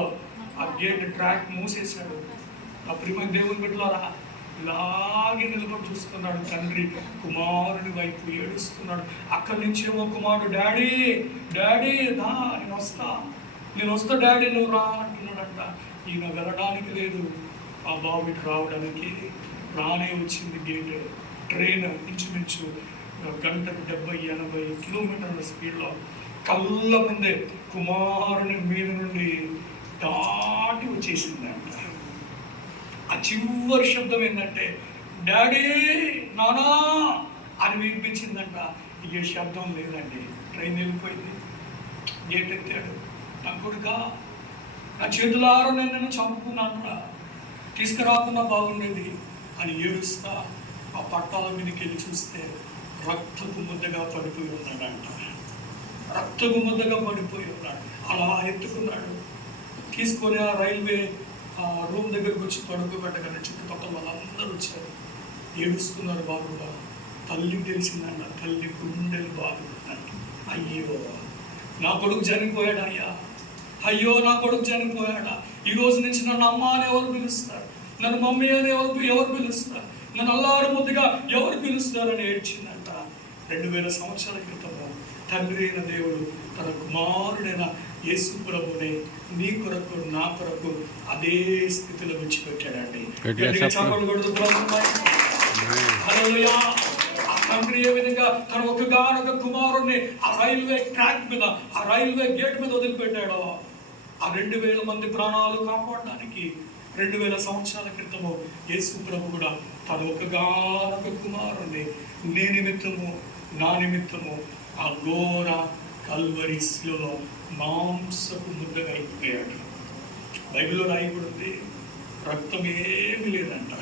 ఆ గేట్ ట్రాక్ మూసేశాడు. ఆ ప్రియమైన దేవుని బిడ్డలారా, ఇలాగే నిలబడి చూస్తున్నాడు తండ్రి కుమారుని వైపు, ఏడుస్తున్నాడు. అక్కడి నుంచేమో కుమారుడు డాడీ దా నేను వస్తా డాడీ నువ్వు రా అంటున్నాడంట. ఈయన వెళ్ళడానికి లేదు, ఆ బాబుకి రావడానికి రానే వచ్చింది గేట్. ట్రైన్ ఇంచుమించు గంటకు 70-80 కిలోమీటర్ల స్పీడ్లో కళ్ళ ముందే కుమారుని మీద నుండి దాటి వచ్చేసిందంట. ఆ చివరి శబ్దం ఏంటంటే డాడీ, నానా అని వినిపించిందంట. ఏ శబ్దం లేదండి. ట్రైన్ వెళ్ళిపోయింది. గేట్ ఎత్తాడు. నా కొడుకా, నా చేతులారా నేను చంపుకున్నాను, తీసుకురాకున్నా బాగుండేది అని ఏడుస్తా ఆ పట్టాల మీదకి వెళ్ళి చూస్తే రక్తపు ముద్దగా పడిపోయి ఉన్నాడంట. రక్తపు ముద్దగా పడిపోయి ఉన్నాడు. అలా ఎత్తుకున్నాడు, తీసుకొని ఆ రైల్వే రూమ్ దగ్గరకు వచ్చి పడుకోబెట్టగానే చుట్టుపక్కల వాళ్ళందరూ వచ్చారు, ఏడుస్తున్నారు బాబుగా. తల్లికి తెలిసిందంట. తల్లి గుండెలు బాగుందంట. అయ్యో నా కొడుకు చనిపోయాడు అయ్యా, అయ్యో నా కొడుకు చనిపోయాడా, ఈ రోజు నుంచి నన్ను అమ్మ అని ఎవరు పిలుస్తారు, నన్ను మమ్మీ అని ఎవరు పిలుస్తారు, నన్ను అల్లారు ముద్దుగా ఎవరు పిలుస్తారని ఏడ్చిందంట. 2000 సంవత్సరాల క్రితము తండ్రి అయిన దేవుడు తన కుమారుడైన యేసు ప్రభుని నీ కొరకు నా కొరకు అదే స్థితిలో విడిచిపెట్టాడండి. ఆ తండ్రి ఏ విధంగా తన ఒకగానొక కుమారుణ్ణి ఆ రైల్వే ట్రాక్ మీద, ఆ రైల్వే గేట్ మీద వదిలిపెట్టాడో, ఆ 2000 మంది ప్రాణాలు కాపాడడానికి 2000 సంవత్సరాల క్రితము యేసు ప్రభు కూడా తన ఒకగానొక కుమారుణ్ణి నీ నిమిత్తము నా నిమిత్తము ఆ ఘోర కల్వరిలో మాంసపు ముద్దగా అయిపోయాడు. బైబిల్లో రాయబడింది, రక్తం ఏమీ లేదంట,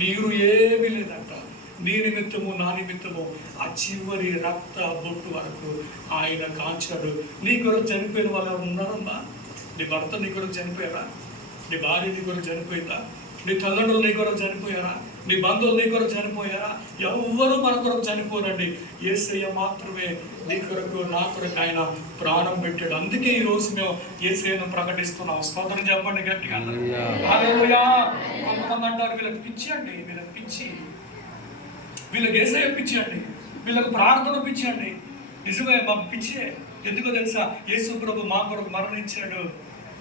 నీరు ఏమీ లేదంట. నీ నిమిత్తము నా నిమిత్తము ఆ చివరి రక్త బొట్టు వరకు ఆయన కాచాడు. నీ కొరకు చనిపోయిన వాళ్ళు ఉన్నారమ్మా? నీ భర్త నీ కొరకు చనిపోయారా? నీ భార్య నీ కొరకు చనిపోయిందా? నీ తల్లిదండ్రులు నీ కొరకు చనిపోయారా? నీ బంధువులు నీ కొరకు చనిపోయారా? ఎవ్వరూ మన కొరకు చనిపోరండి. యేసయ్య మాత్రమే నీ కొరకు నా కొరకు ఆయన ప్రాణం పెట్టాడు. అందుకే ఈ రోజు మేము యేసయ్యను ప్రకటిస్తున్నాం. స్తోత్రం చెప్పండి గట్టిగా. హల్లెలూయా. కొంతమంది అంటారు వీళ్ళకి పిచ్చి అండి, వీళ్ళకి పిచ్చి, వీళ్ళకి యేసయ్య పిచ్చి అండి, వీళ్ళకి ప్రార్థన పిచ్చి అండి. నిజమే, మాకు పిచ్చే. ఎందుకో తెలుసా? యేసు ప్రభు మా కొరకు మరణించాడు,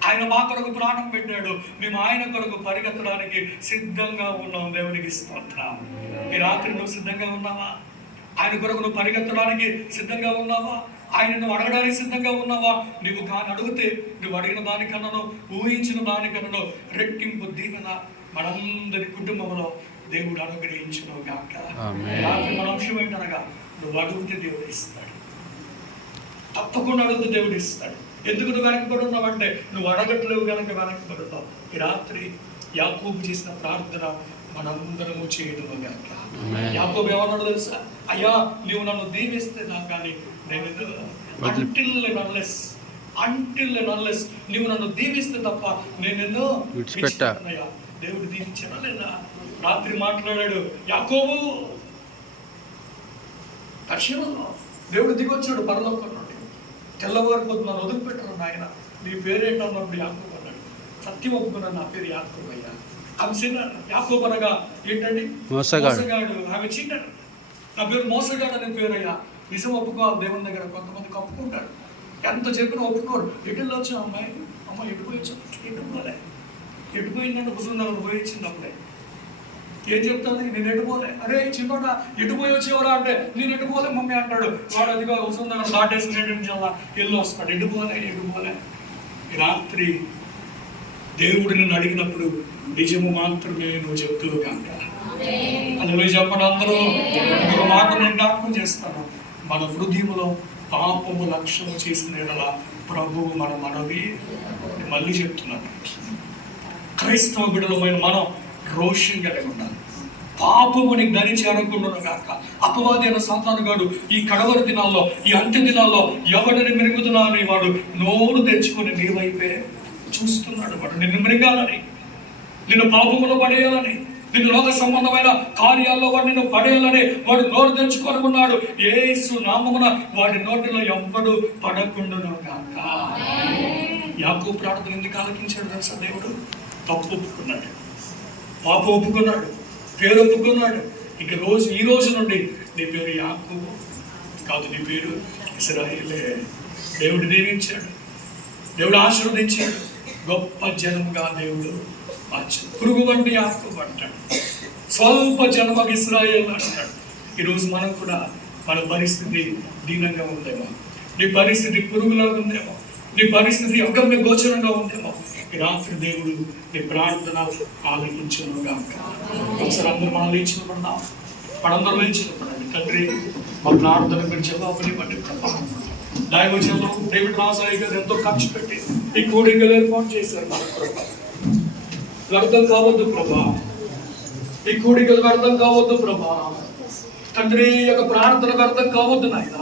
ఆయన మా కొరకు ప్రాణం పెట్టాడు. మేము ఆయన కొరకు పరిగెత్తడానికి సిద్ధంగా ఉన్నాం. దేవునికి స్తోత్రం. ఈ రాత్రి నువ్వు సిద్ధంగా ఉన్నావా? ఆయన కొరకు నువ్వు పరిగెత్తడానికి సిద్ధంగా ఉన్నావా? ఆయన నువ్వు అడగడానికి సిద్ధంగా ఉన్నావా? నువ్వు కానీ అడిగితే నువ్వు అడిగిన దానికన్నాను, ఊహించిన దానికన్నాను రెట్టింపు దీవెన మనందరి కుటుంబంలో దేవుడు అనుగ్రహించును గాక. రాత్రి మన అంశం ఏంటనగా, నువ్వు అడిగితే దేవుడు ఇస్తాడు. తప్పకుండా అడిగితే దేవుడు ఇస్తాడు. ఎందుకు నువ్వు వెనకబడి ఉన్నావంటే నువ్వు అడగట్లేవు కనుక వెనకబడి ఉన్నావు. ఈ రాత్రి యాకోబు చేసిన ప్రార్థన మనందరము చేయడం గాక. యాకోబు ఏమన్నాడు తెలుసా? అయ్యా, నువ్వు నన్ను దీవిస్తే నాకు కానీ నేను అంటిల్ అండ్ అన్లెస్ నువ్వు నన్ను దీవిస్తే తప్ప నేను ఎన్నో విడిచిపెట్టనయ్యా. దేవుడు దీవించాడా లేదా? రాత్రి మాట్లాడాడు యాకోబు. దర్శనంలో దేవుడు దిగొచ్చాడు పరలోకం నుండి. తెల్లవారు పొద్దున వదిలిపెట్టరు నాయన, నీ పేరేంటన్నప్పుడు యాకోబు అన్నాడు. సత్యం ఒప్పుకున్నాడు, నా పేరు యాకోబు అయ్యా. యాకోబు అనగా ఏంటండి? మోసగాడు. ఆమె చీటాడు. నా పేరు మోసగాడు అనే పేరు అయ్యా. నిజం ఒప్పుకోవాలి దేవుని దగ్గర. కొంతమంది కప్పుకుంటారు, ఎంత చెప్పినా ఒప్పుకోరు. ఎటులో వచ్చావు అమ్మాయి? అమ్మ ఎటుపోయి వచ్చావు? ఎటుపోలే. ఎటుపోయిందంటే ముసలిదాన్ని పోయించినప్పుడే ఏం చెప్తాను? నేను ఎటుపోలే. అరే చిన్నోడా ఎటుపోయి వచ్చేవారా అంటే నేను ఎటుపోలే మమ్మీ అంటాడు. వాడు అదిగా ముసలిదాన్ని దాటేసి నేటించాలా వెళ్ళి వస్తాడు. ఎటుపోలే. రాత్రి దేవుడు నిన్ను అడిగినప్పుడు నిజము మాత్రమే నువ్వు చెప్తువు కనుక అందులో చెప్పండి అందరూ. ఒక మాట నేను జ్ఞాపకం చేస్తాను. మన హృదయంలో పాపము లక్ష్యము చేసిన ఎడలా ప్రభువు మన మనవి మళ్ళీ చెప్తున్నాను. క్రైస్తవ బిడ్డలమైన మనం రోషం కలిగి ఉండాలి. పాపముని గని చేరకుండా కాక అపవాదైన సాతానుగాడు ఈ కడవరి దినాల్లో, ఈ అంత్య దినాల్లో ఎవరిని మెరుగుతున్నానని వాడు నోరు తెచ్చుకొని నీ వైపే చూస్తున్నాడు. వాడు నిన్ను మృగాలని, నిన్ను పాపములో పడేయాలని, నిన్ను లోక సంబంధమైన కార్యాల్లో వాడు నిన్ను పడేయాలని వాడు నోరు తెచ్చుకొని ఉన్నాడు. యేసు నామమున వాడి నోటిలో ఎవ్వడు పడకుండాను కాక. యాకోబు ప్రార్థన ఎందుకు ఆలకించాడు తెలుసా? దేవుడు తప్పు ఒప్పుకున్నాడు, పాపం ఒప్పుకున్నాడు, పేరు ఒప్పుకున్నాడు. ఇక ఈ రోజు నుండి నీ పేరు యాకోబు కాదు, నీ పేరు ఇశ్రాయేలే. దేవుడు దీవించాడు, దేవుడు ఆశీర్వదించాడు. గొప్ప జనముగా దేవుడు మార్చాడు. పురుగు వంటి యాకోబు అంటాడు, స్వల్ప జన్మకు ఇశ్రాయేలు అంటాడు. ఈరోజు మనం కూడా మన పరిస్థితి దీనంగా ఉందేమో, నీ పరిస్థితి పురుగులాగా ఉందేమో, నీ పరిస్థితి అగమ్య గోచరంగా ఉందేమో, ఈ రాత్రి దేవుడు నీ ప్రార్థన ఆలకించును గాక. ఒకసారి అందరూ మనం లేచినపడదాం, మనందరూ లేచినపడండి. తండ్రి, మా ప్రార్థన మీరు జవాబునివ్వండి ప్రభా. దైవజనులు డేవిడ్ రాజాయి గారు ఎంతో ఖర్చు పెట్టి ఈ కోడికలు ఏర్పాటు చేశారు మన ప్రభా. వ్యర్థం కావద్దు ప్రభా, ఈ కోడికలు వ్యర్థం కావద్దు ప్రభా. తండ్రి, యొక్క ప్రార్థన వ్యర్థం కావద్దు నాయన,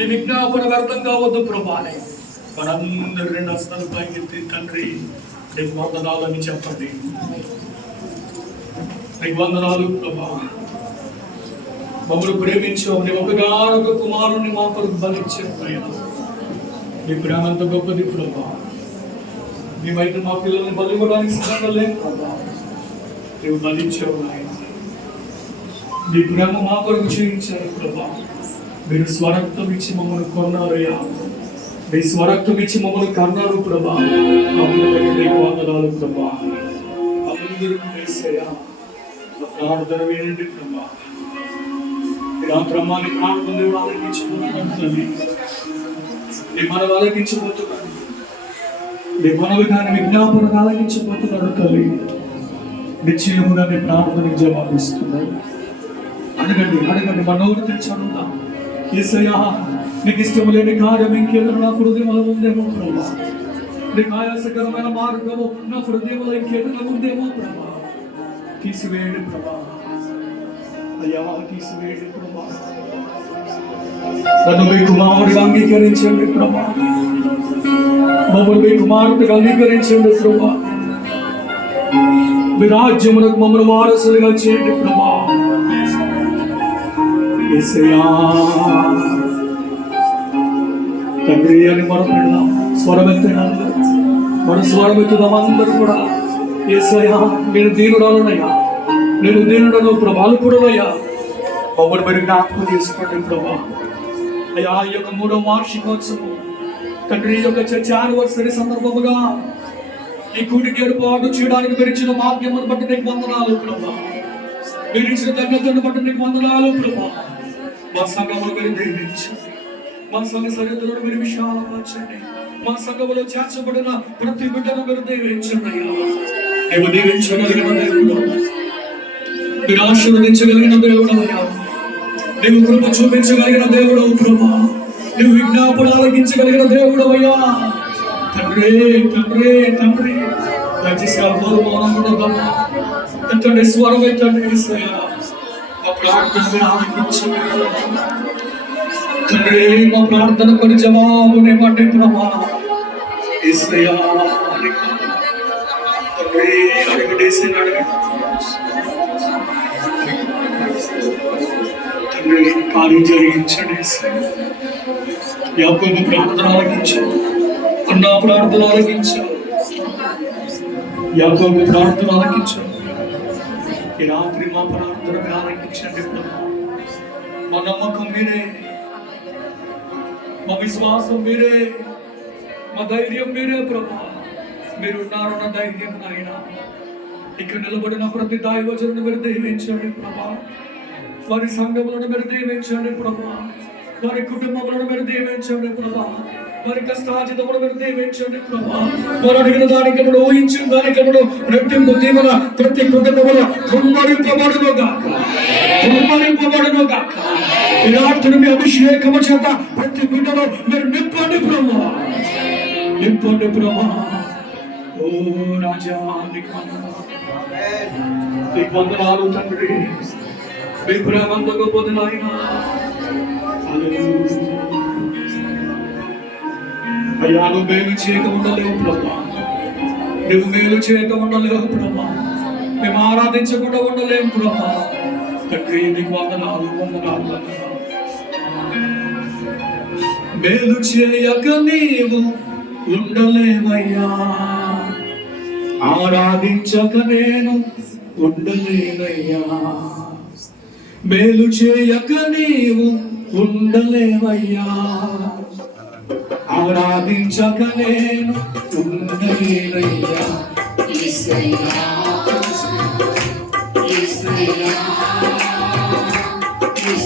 ఈ విజ్ఞాపన వ్యర్థం కావద్దు ప్రభా. మనందరి రెండు హస్తాలు పైకెత్తి తండ్రి నీకు వందనాలని చెప్పండి. నీకు వందనాలు ప్రభా, మమ్మల్ని ప్రేమించావు, నీ ఒకగానొక కుమారుని మా కొరకు బలిచ్చావు. నీ ప్రేమ అంత గొప్పది ప్రభా. మేమైతే మా పిల్లల్ని బలి ఇవ్వడానికి సిద్ధంగా లేవు ప్రభా, నీవు బలిచ్చావు నాయన. నీ ప్రేమ మా కొరకు చేయించారు ప్రభా. మీరు స్వరక్తం ఇచ్చి మమ్మల్ని కొన్నారయ్యా, మీ స్వరక్తం ఇచ్చి మమ్మల్ని కన్నారు ప్రభా. నీకు వందనాలు ప్రభా. అందరూ వేసయ్యా, ప్రార్థన వినండి ప్రభా. క్రమాన్ని ప్రార్థన దేవుడు ఆలకించిపోతున్నాడు తల్లి. నీ మనవి ఆలకించిపోతున్నాడు, నీ మనవి కానీ విజ్ఞాపన ఆలకించిపోతున్నాడు తల్లి. నిశ్చయముగా నీ ప్రార్థనకు జవాబిస్తున్నాడు. అడగండి అడగండి, మనోరు తెచ్చి అడుగుతాం. యేసయ్యా, నీకు ఇష్టం లేని కార్యం ఇంకేదైనా నా హృదయంలో ఉందేమో ప్రభా. నీకు ఆయాసకరమైన మార్గము నా హృదయంలో ఇంకేదైనా ఉందేమో ప్రభా. తీసివేయండి ప్రభా, అయ్యా తీసివేయండి ప్రభా. నన్ను మీ కుమారుడిగా అంగీకరించండి ప్రభా. మమ్మల్ని మీ కుమారుడిగా అంగీకరించండి ప్రభా. మీ రాజ్యమునకు మమ్మల్ని వారసులుగా చేయండి ప్రభా. యేసయ్యా, తండ్రి అని మనం పెడదాం. స్వరమెత్తినాం, మన స్వరమెత్తుదాం అందరూ కూడా. యేసయ్యా, నేను దీనుడాలనయ్యా, నేను దీనుడను ప్రభావికుడనయ్యా. మమ్మల్ని మీరు జ్ఞాపకం చేసుకోండి ప్రభా. అయ్యా, ఈ యొక్క 3వ వార్షికోత్సవం తండ్రి, ఈ యొక్క చర్చ యానివర్సరీ సందర్భముగా ఈ కూడికి ఏర్పాటు చేయడానికి మీరు ఇచ్చిన భాగ్యమును బట్టి నీకు వందనాలు ప్రభా. మీరు ఇచ్చిన ధన్యతను బట్టి నీకు వందనాలు ప్రభా. మా సంఘమును మీరు దీవించండి, మా సంఘ సరిహద్దులను మీరు విశాలపరచండి. మా సంఘములో చేర్చబడిన ప్రతి బిడ్డను మీరు దీవించండి అయ్యా. నీవు దీవించగలిగిన దేవుడు, మీరు ఆశీర్వదించగలిగిన దేవుడు అయ్యా. నీవు కృప చూపించగలిగిన దేవుడు ప్రభా. నువ్వు విజ్ఞాపన ఆలకించగలిగిన దేవుడు అయ్యా. తండ్రి తండ్రి తండ్రి, దయచేసి ఆ మౌనం కూడా ఎత్తండి, స్వరం ఎత్తండి. మా ప్రార్థన ఆలకించగలిగిన తండ్రి, మా ప్రార్థన కొన్ని జవాబునివ్వండి ప్రభా. యేసయ్యా, తండ్రి అడుగుడేసి తండ్రి కార్యం జరిగించండి. యాకోబు ప్రార్థన ఆలకించావు, అన్నా ప్రార్థన ఆలకించావు, యాకోబు ప్రార్థన ఆలకించావు. ఈ రాత్రి మా ప్రార్థన ఆలకించండి ప్రభా. మా నమ్మకం మీరే, మా విశ్వాసం మీరే, మా ధైర్యం మీరే ప్రభా. మీరు ఉన్నారన్న ధైర్యం నాయన. ఇక్కడ నిలబడిన ప్రతి దైవజనుని మీరు దీవించండి ప్రభా. వారి సంఘములను మీరు దీవించండి ప్రభా. వారి కుటుంబములను మీరు దీవించండి ప్రభా. వారి కష్టాజితమును మీరు దీవించండి ప్రభా. వారు అడిగిన దానికప్పుడు, ఊహించిన దానికప్పుడు రెట్టింపు దీవెన ప్రతి కుటుంబములో కుమ్మరింపబడును గాక, కుమ్మరింపబడును గాక. ఈ రాత్రి మీ అభిషేకము చేత ప్రతి బిడ్డలో మీరు నింపండి ప్రభా, నింపండి ప్రభా. ఓ రాజా, నీకు వందనాలు తండ్రి. మీ ప్రేమంత గొప్పది నాయన. అయ్యా, నువ్వు మేలు చేయక ఉండలేవు ప్రభా. నువ్వు మేలు చేయక ఉండలేవు ప్రభా. మేము ఆరాధించకుండా ఉండలేము ప్రభా. తండ్రి, నీకు వందనాలు వందనాలు వందనాలు. మేలు చేయక నీవు ఉండలేవయ్యా, ఆరాధించక నేను ఉండలేనయ్యా. మేలు చేయక నీవు ఉండలేవయ్యా, ఆరాధించక నేను ఉండలేనయ్యా. యేసయ్యా, యేసయ్యా,